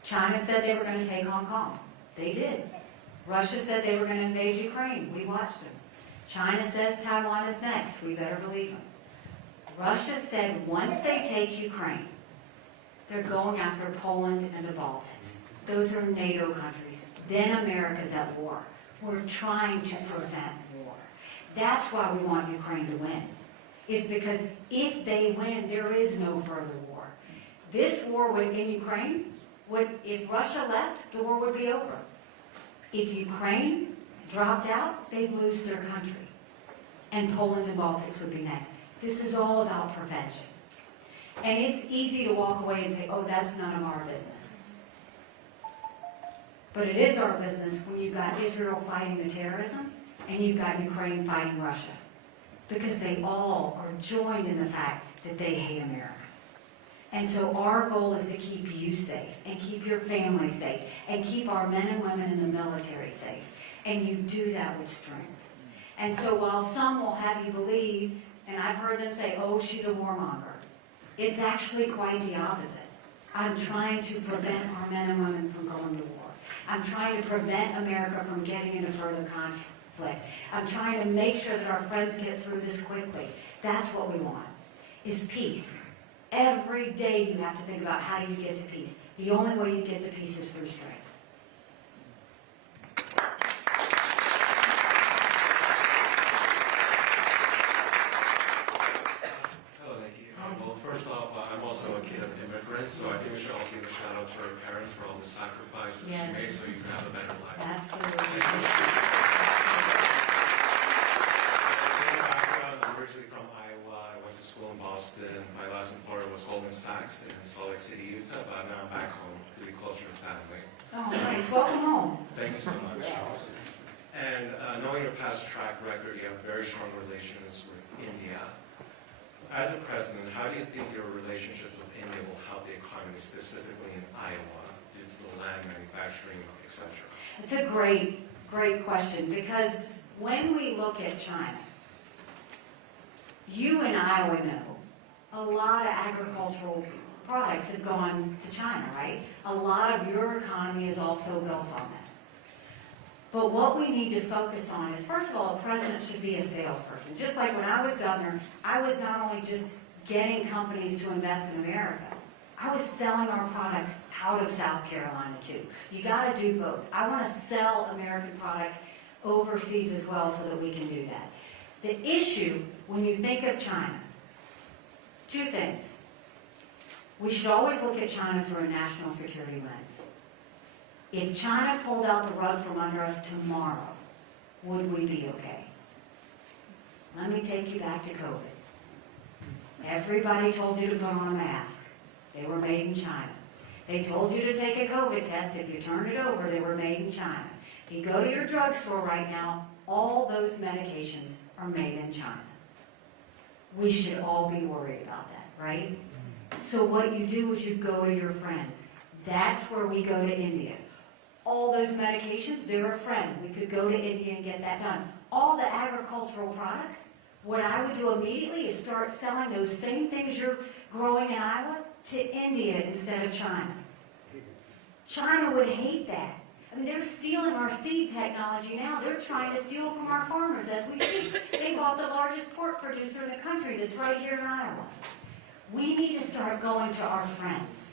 China said they were going to take Hong Kong. They did. Russia said they were going to invade Ukraine. We watched them. China says Taiwan is next. We better believe them. Russia said once they take Ukraine, they're going after Poland and the Baltics. Those are NATO countries. Then America's at war. We're trying to prevent war. That's why we want Ukraine to win. Is because if they win, there is no further war. This war in Ukraine, if Russia left, the war would be over. If Ukraine dropped out, they'd lose their country. And Poland and Baltics would be next. This is all about prevention. And it's easy to walk away and say, oh, that's none of our business. But it is our business when you've got Israel fighting the terrorism and you've got Ukraine fighting Russia. Because they all are joined in the fact that they hate America. And so our goal is to keep you safe and keep your family safe and keep our men and women in the military safe. And you do that with strength. And so while some will have you believe, and I've heard them say, oh, she's a warmonger, it's actually quite the opposite. I'm trying to prevent our men and women from going to war. I'm trying to prevent America from getting into further conflict. I'm trying to make sure that our friends get through this quickly. That's what we want, is peace. Every day you have to think about how do you get to peace. The only way you get to peace is through strength. Hello, Nikki. Well, first off, I'm also a kid of immigrants, so I think we should all give a shout out to our parents for all the sacrifices she made so you can have a better life. Absolutely. I'm originally from Iowa. I went to school in Boston. My last employer was Goldman Sachs in Salt Lake City, Utah, but now I'm back home to be closer to family. Oh, nice. Welcome home. Thank you so much. And knowing your past track record, you have very strong relations with India. As a president, how do you think your relationships with India will help the economy, specifically in Iowa, due to the land manufacturing, etc.? It's a great, great question, because when we look at China, you and Iowa know a lot of agricultural products have gone to China, right? A lot of your economy is also built on that. But what we need to focus on is, first of all, a president should be a salesperson. Just like when I was governor, I was not only just getting companies to invest in America, I was selling our products out of South Carolina too. You got to do both. I want to sell American products overseas as well so that we can do that. The issue, when you think of China, two things. We should always look at China through a national security lens. If China pulled out the rug from under us tomorrow, would we be okay? Let me take you back to COVID. Everybody told you to put on a mask. They were made in China. They told you to take a COVID test. If you turned it over, they were made in China. If you go to your drugstore right now, all those medications are made in China. We should all be worried about that, right? So what you do is you go to your friends. That's where we go to India. All those medications, they're a friend. We could go to India and get that done. All the agricultural products, what I would do immediately is start selling those same things you're growing in Iowa to India instead of China. China would hate that. I mean, they're stealing our seed technology now. They're trying to steal from our farmers as we speak. They bought the largest pork producer in the country that's right here in Iowa. We need to start going to our friends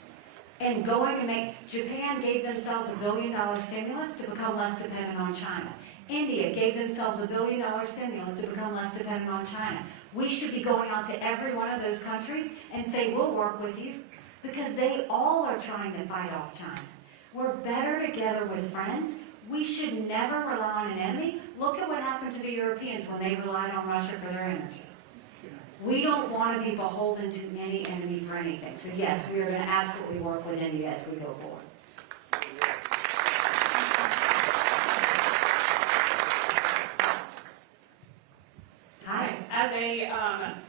and going to make, Japan gave themselves $1 billion stimulus to become less dependent on China. India gave themselves $1 billion stimulus to become less dependent on China. We should be going out to every one of those countries and say, we'll work with you, because they all are trying to fight off China. We're better together with friends. We should never rely on an enemy. Look at what happened to the Europeans when they relied on Russia for their energy. We don't want to be beholden to any enemy for anything. So yes, we are going to absolutely work with India as we go forward. Hi. As a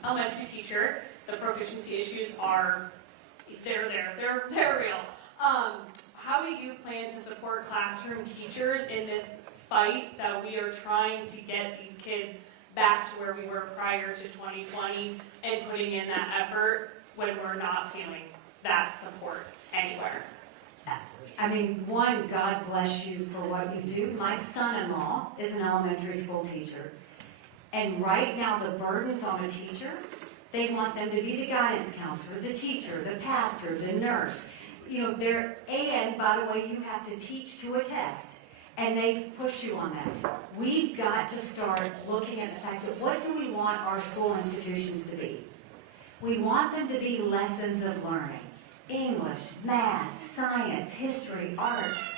elementary teacher, the proficiency issues are, they're real. How do you plan to support classroom teachers in this fight that we are trying to get these kids back to where we were prior to 2020 and putting in that effort when we're not feeling that support anywhere? I mean, one, God bless you for what you do. My son-in-law is an elementary school teacher. And right now, the burden's on a teacher. They want them to be the guidance counselor, the teacher, the pastor, the nurse. You know, and by the way, you have to teach to a test. And they push you on that. We've got to start looking at the fact that what do we want our school institutions to be? We want them to be lessons of learning. English, math, science, history, arts.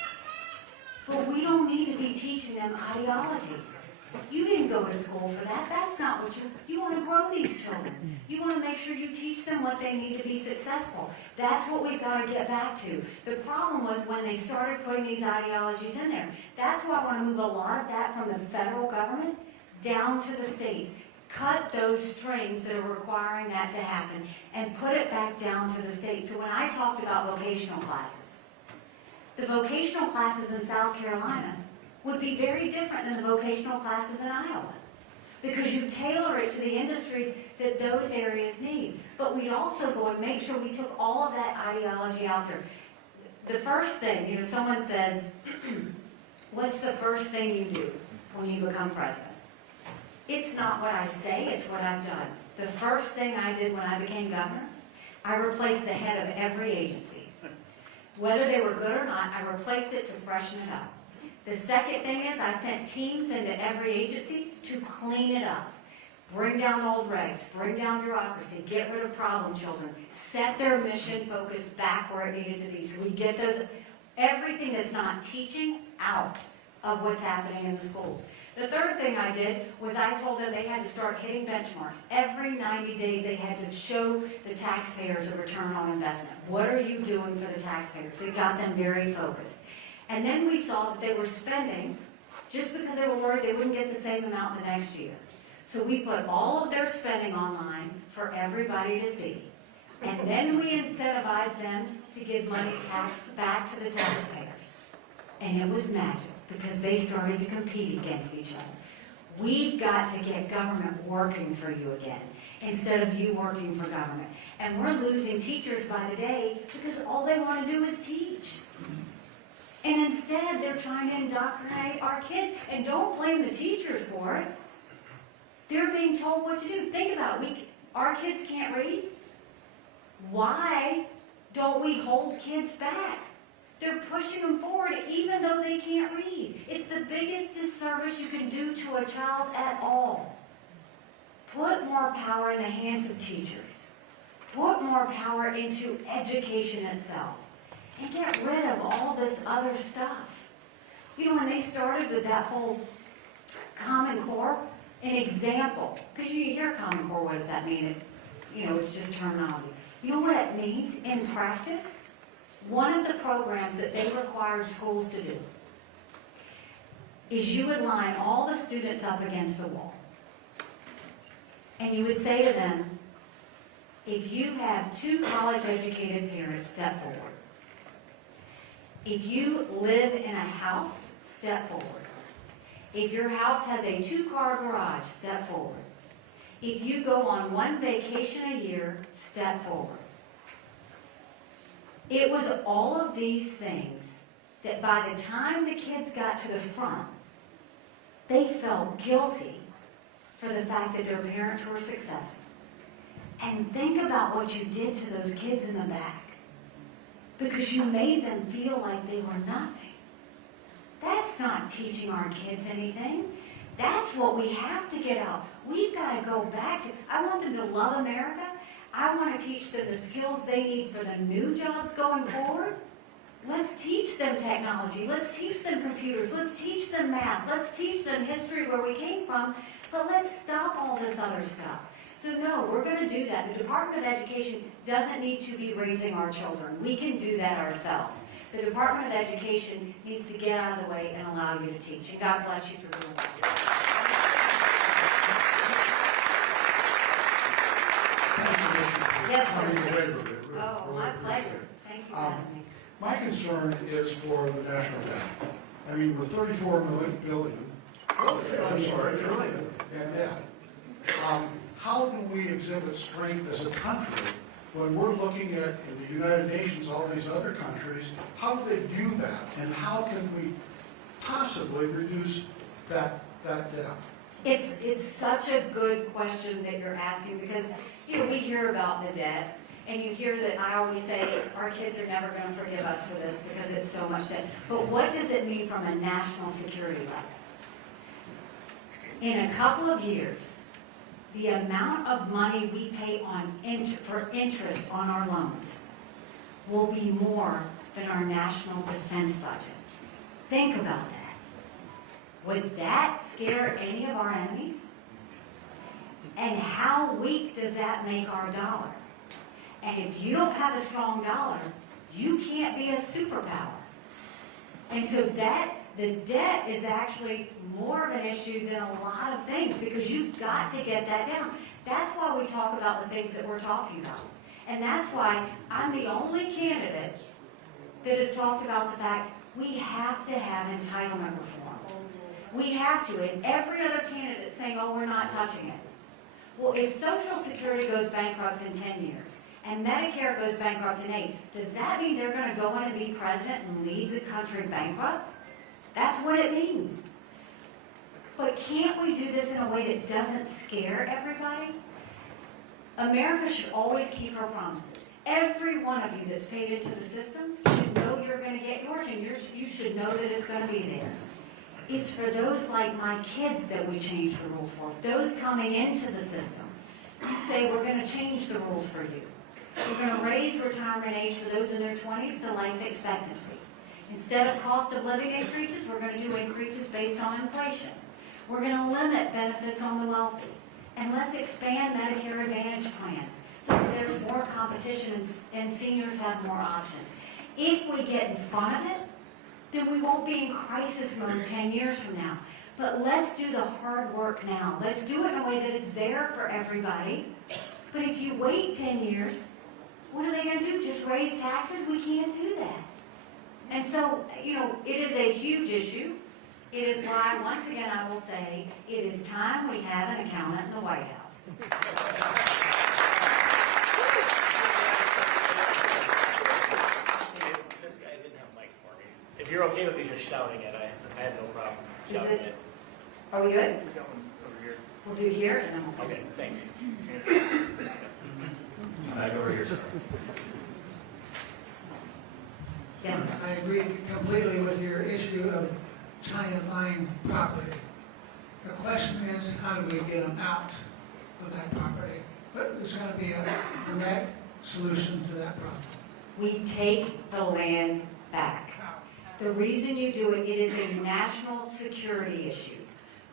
But we don't need to be teaching them ideologies. You didn't go to school for that. That's not what you want to grow these children. You want to make sure you teach them what they need to be successful. That's what we've got to get back to. The problem was when they started putting these ideologies in there. That's why I want to move a lot of that from the federal government down to the states. Cut those strings that are requiring that to happen and put it back down to the states. So when I talked about vocational classes, the vocational classes in South Carolina would be very different than the vocational classes in Iowa, because you tailor it to the industries that those areas need. But we'd also go and make sure we took all of that ideology out there. The first thing, someone says, what's the first thing you do when you become president? It's not what I say, it's what I've done. The first thing I did when I became governor, I replaced the head of every agency. Whether they were good or not, I replaced it to freshen it up. The second thing is I sent teams into every agency to clean it up. Bring down old regs, bring down bureaucracy, get rid of problem children, set their mission focus back where it needed to be. So we get everything that's not teaching out of what's happening in the schools. The third thing I did was I told them they had to start hitting benchmarks. Every 90 days they had to show the taxpayers a return on investment. What are you doing for the taxpayers? It got them very focused. And then we saw that they were spending just because they were worried they wouldn't get the same amount the next year. So we put all of their spending online for everybody to see. And then we incentivized them to give money back to the taxpayers. And it was magic, because they started to compete against each other. We've got to get government working for you again, instead of you working for government. And we're losing teachers by the day because all they want to do is teach. And instead, they're trying to indoctrinate our kids. And don't blame the teachers for it. They're being told what to do. Think about it. Our kids can't read. Why don't we hold kids back? They're pushing them forward even though they can't read. It's the biggest disservice you can do to a child at all. Put more power in the hands of teachers. Put more power into education itself. And get rid of all this other stuff. When they started with that whole Common Core, an example, because you hear Common Core, what does that mean? It's just terminology. You know what it means in practice? One of the programs that they required schools to do is you would line all the students up against the wall. And you would say to them, if you have 2 college-educated parents, step forward. If you live in a house, step forward. If your house has a 2-car garage, step forward. If you go on 1 vacation a year, step forward. It was all of these things that by the time the kids got to the front, they felt guilty for the fact that their parents were successful. And think about what you did to those kids in the back, because you made them feel like they were nothing. That's not teaching our kids anything. That's what we have to get out. We've got to go back to, I want them to love America. I want to teach them the skills they need for the new jobs going forward. Let's teach them technology. Let's teach them computers. Let's teach them math. Let's teach them history where we came from. But let's stop all this other stuff. So no, we're going to do that. The Department of Education doesn't need to be raising our children. We can do that ourselves. The Department of Education needs to get out of the way and allow you to teach. And God bless you for doing that. Yes, sir. Oh, my pleasure. Thank you for having me. My concern is for the national debt. I mean, with 34 billion, trillion, and debt. How do we exhibit strength as a country when we're looking at, in the United Nations, all these other countries? How do they view that, and how can we possibly reduce that debt? It's such a good question that you're asking, because we hear about the debt, and you hear that I always say our kids are never going to forgive us for this because it's so much debt. But what does it mean from a national security level? In a couple of years, the amount of money we pay for interest on our loans will be more than our national defense budget. Think about that. Would that scare any of our enemies? And how weak does that make our dollar? And if you don't have a strong dollar, you can't be a superpower. And so the debt is actually more of an issue than a lot of things, because you've got to get that down. That's why we talk about the things that we're talking about. And that's why I'm the only candidate that has talked about the fact we have to have entitlement reform. We have to. And every other candidate saying, oh, we're not touching it. Well, if Social Security goes bankrupt in 10 years and Medicare goes bankrupt in 8, does that mean they're going to go in and be president and leave the country bankrupt? That's what it means. But can't we do this in a way that doesn't scare everybody? America should always keep her promises. Every one of you that's paid into the system should know you're going to get yours, and you should know that it's going to be there. It's for those like my kids that we change the rules for, those coming into the system. You say, we're going to change the rules for you. We're going to raise retirement age for those in their 20s to life expectancy. Instead of cost of living increases, we're going to do increases based on inflation. We're going to limit benefits on the wealthy. And let's expand Medicare Advantage plans so that there's more competition and seniors have more options. If we get in front of it, then we won't be in crisis mode 10 years from now. But let's do the hard work now. Let's do it in a way that it's there for everybody. But if you wait 10 years, what are they going to do? Just raise taxes? We can't do that. And so, it is a huge issue. It is why, once again, I will say, it is time we have an accountant in the White House. This guy didn't have a mic for me. If you're okay with me just shouting it, I have no problem shouting it. Are we good? We're going over here. We'll do here and then we'll. Okay, thank you. Back over here, sir. Yes. I agree completely with your issue of China buying property. The question is, how do we get them out of that property? But there's got to be a direct solution to that problem. We take the land back. The reason you do it, it is a national security issue.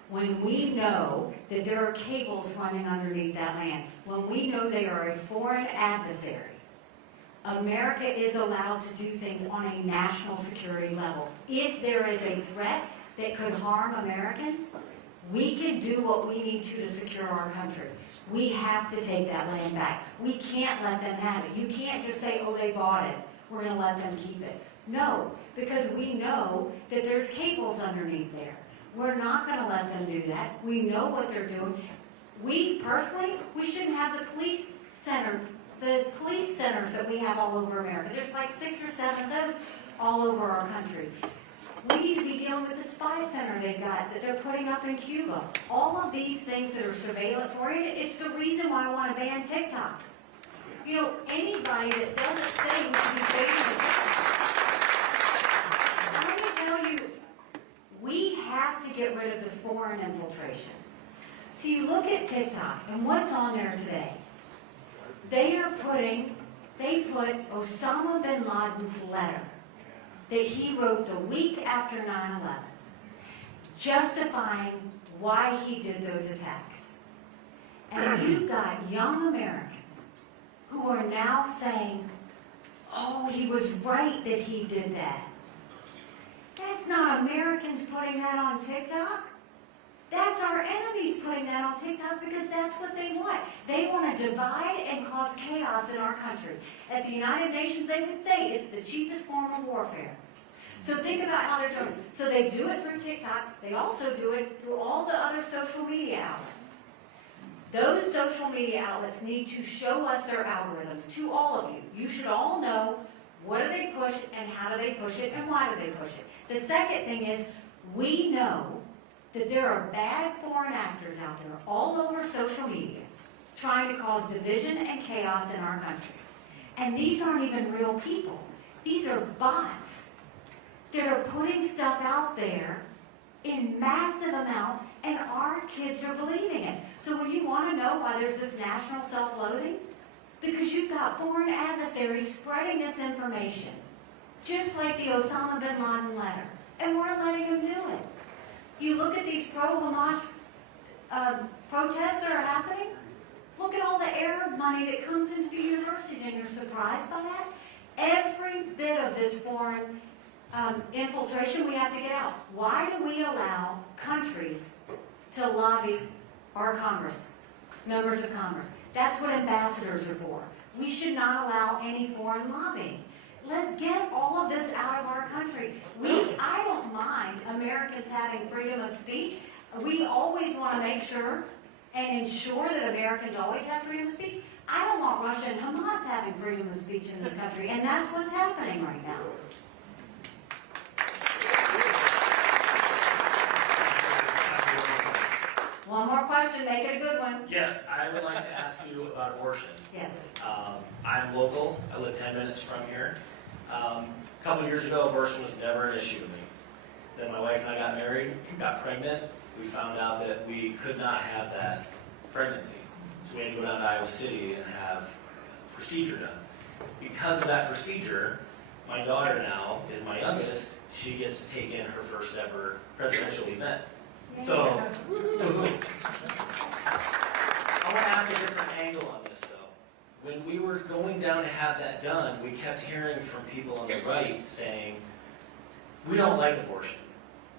When we know that there are cables running underneath that land, when we know they are a foreign adversary, America is allowed to do things on a national security level. If there is a threat that could harm Americans, we can do what we need to secure our country. We have to take that land back. We can't let them have it. You can't just say, oh, they bought it, we're going to let them keep it. No, because we know that there's cables underneath there. We're not going to let them do that. We know what they're doing. We shouldn't have the police centers that we have all over America. There's like 6 or 7 of those all over our country. We need to be dealing with the spy center they've got that they're putting up in Cuba. All of these things that are surveillance oriented, it's the reason why I want to ban TikTok. Anybody that doesn't say we should be banning TikTok, I'm going to tell you, we have to get rid of the foreign infiltration. So you look at TikTok and what's on there today. They put Osama bin Laden's letter that he wrote the week after 9/11, justifying why he did those attacks. And you've got young Americans who are now saying, oh, he was right that he did that. That's not Americans putting that on TikTok. That's our enemies putting that on TikTok because that's what they want. They want to divide and cause chaos in our country. At the United Nations, they would say it's the cheapest form of warfare. So think about how they're doing it. So they do it through TikTok. They also do it through all the other social media outlets. Those social media outlets need to show us their algorithms to all of you. You should all know what do they push and how do they push it and why do they push it. The second thing is we know that there are bad foreign actors out there all over social media trying to cause division and chaos in our country. And these aren't even real people. These are bots that are putting stuff out there in massive amounts, and our kids are believing it. So when you want to know why there's this national self-loathing, because you've got foreign adversaries spreading this information, just like the Osama bin Laden letter, and we're letting them do it. You look at these pro-Hamas protests that are happening. Look at all the Arab money that comes into the universities, and you're surprised by that? Every bit of this foreign infiltration we have to get out. Why do we allow countries to lobby our Congress, members of Congress? That's what ambassadors are for. We should not allow any foreign lobbying. Let's get all of this out of our country. I don't mind Americans having freedom of speech. We always want to make sure and ensure that Americans always have freedom of speech. I don't want Russia and Hamas having freedom of speech in this country, and that's what's happening right now. One more question, make it a good one. Yes, I would like to ask you about abortion. Yes. I'm local. I live 10 minutes from here. A couple years ago, abortion was never an issue to me. Then my wife and I got married, got pregnant. We found out that we could not have that pregnancy. So we had to go down to Iowa City and have a procedure done. Because of that procedure, my daughter now is my youngest. She gets to take in her first ever presidential event. So, I want to ask a different angle on this, though. When we were going down to have that done, we kept hearing from people on the right saying, we don't like abortion.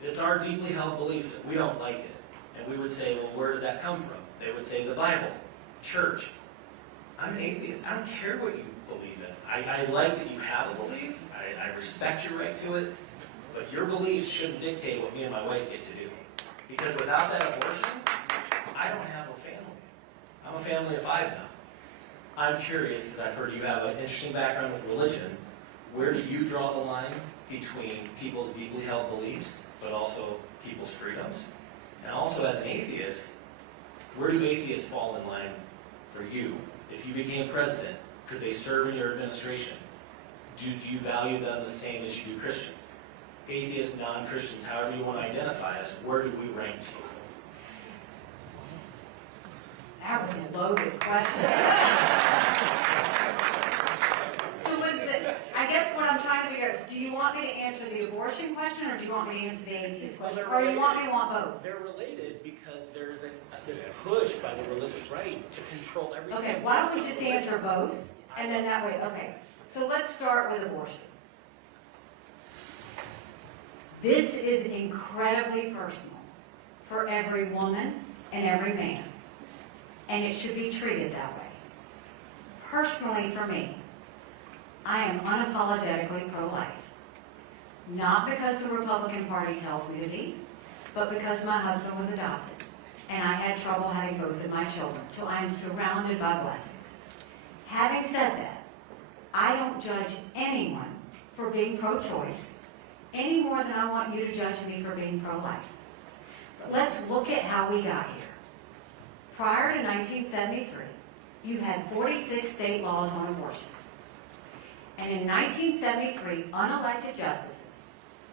It's our deeply held beliefs that we don't like it. And we would say, well, where did that come from? They would say the Bible, church. I'm an atheist. I don't care what you believe in. I like that you have a belief. I respect your right to it. But your beliefs shouldn't dictate what me and my wife get to do. Because without that abortion, I don't have a family. I'm a family of 5 now. I'm curious, because I've heard you have an interesting background with religion. Where do you draw the line between people's deeply held beliefs, but also people's freedoms? And also, as an atheist, where do atheists fall in line for you? If you became president, could they serve in your administration? Do you value them the same as you do Christians? Atheists, non-Christians, however you want to identify us, where do we rank to you? That was a loaded question. So I guess what I'm trying to figure out is, do you want me to answer the abortion question, or do you want me to answer the atheist question? Or you want me to want both? They're related because there's this push by the religious right to control everything. Okay, why don't we just answer both, and then that way, okay. So let's start with abortion. This is incredibly personal for every woman and every man, and it should be treated that way. Personally, for me, I am unapologetically pro-life. Not because the Republican Party tells me to be, but because my husband was adopted, and I had trouble having both of my children, so I am surrounded by blessings. Having said that, I don't judge anyone for being pro-choice any more than I want you to judge me for being pro-life. But let's look at how we got here. Prior to 1973, you had 46 state laws on abortion. And in 1973, unelected justices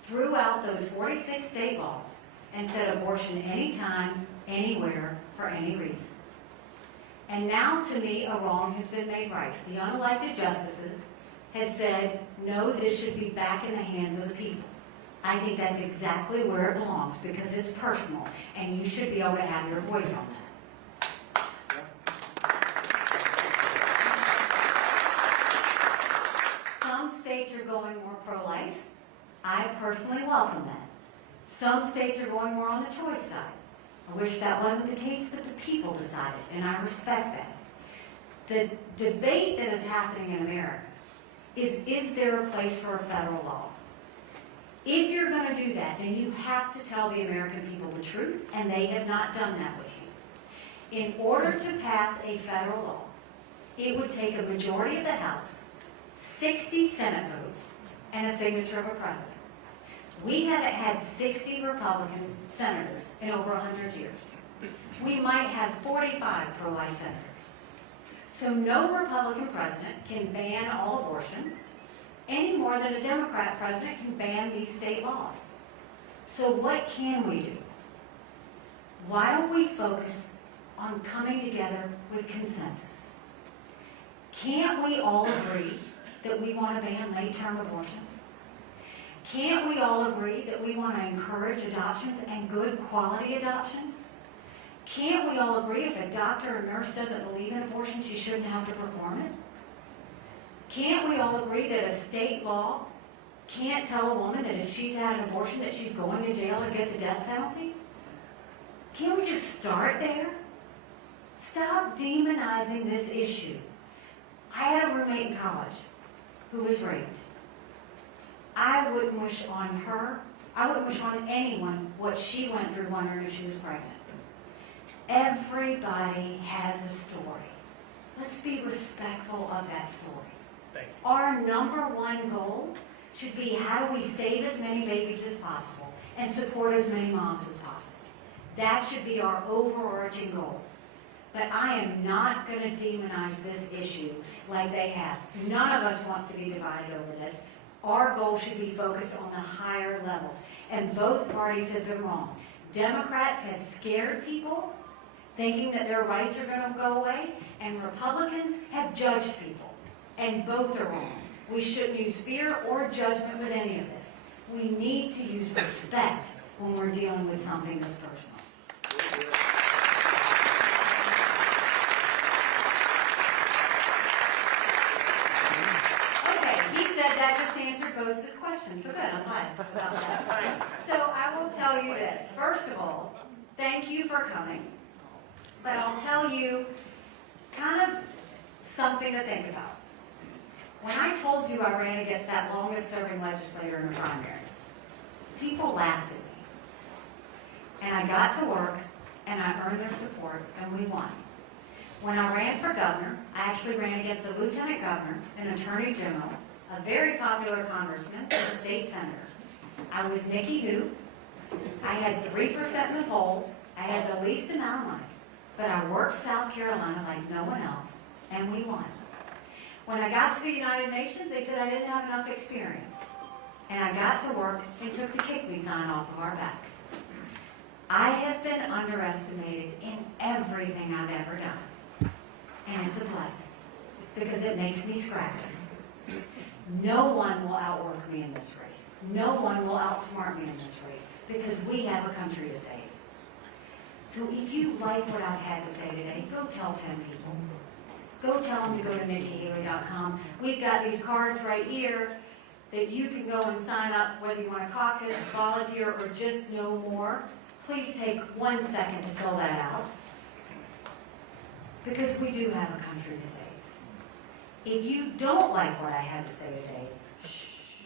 threw out those 46 state laws and said abortion anytime, anywhere, for any reason. And now, to me, a wrong has been made right. The unelected justices have said, no, this should be back in the hands of the people. I think that's exactly where it belongs, because it's personal, and you should be able to have your voice on that. Some states are going more pro-life. I personally welcome that. Some states are going more on the choice side. I wish that wasn't the case, but the people decided, and I respect that. The debate that is happening in America is there a place for a federal law? If you're going to do that, then you have to tell the American people the truth, and they have not done that with you. In order to pass a federal law, it would take a majority of the House, 60 Senate votes, and a signature of a president. We haven't had 60 Republican senators in over 100 years. We might have 45 pro-life senators. So no Republican president can ban all abortions any more than a Democrat president can ban these state laws. So what can we do? Why don't we focus on coming together with consensus? Can't we all agree that we want to ban late-term abortions? Can't we all agree that we want to encourage adoptions and good quality adoptions? Can't we all agree if a doctor or nurse doesn't believe in abortion, she shouldn't have to perform it? Can't we all agree that a state law can't tell a woman that if she's had an abortion that she's going to jail and get the death penalty? Can't we just start there? Stop demonizing this issue. I had a roommate in college who was raped. I wouldn't wish on her, I wouldn't wish on anyone what she went through wondering if she was pregnant. Everybody has a story. Let's be respectful of that story. Thank you. Our number one goal should be how do we save as many babies as possible and support as many moms as possible. That should be our overarching goal. But I am not going to demonize this issue like they have. None of us wants to be divided over this. Our goal should be focused on the higher levels. And both parties have been wrong. Democrats have scared people, thinking that their rights are going to go away, and Republicans have judged people. And both are wrong. We shouldn't use fear or judgment with any of this. We need to use respect when we're dealing with something that's personal. Okay, he said that just answered both his questions. So good, I'm glad about that. So I will tell you this. First of all, thank you for coming. But I'll tell you kind of something to think about. When I told you I ran against that longest serving legislator in the primary, people laughed at me. And I got to work, and I earned their support, and we won. When I ran for governor, I actually ran against a lieutenant governor, an attorney general, a very popular congressman, and a state senator. I was Nikki Who. I had 3% in the polls. I had the least amount of money. But I worked South Carolina like no one else, and we won. When I got to the United Nations, they said I didn't have enough experience. And I got to work and took the kick me sign off of our backs. I have been underestimated in everything I've ever done. And it's a blessing, because it makes me scrappy. No one will outwork me in this race. No one will outsmart me in this race, because we have a country to save. So if you like what I've had to say today, go tell 10 people. Go tell them to go to NikkiHaley.com. We've got these cards right here that you can go and sign up, whether you want to caucus, volunteer, or just know more. Please take 1 second to fill that out, because we do have a country to save. If you don't like what I had to say today, shh.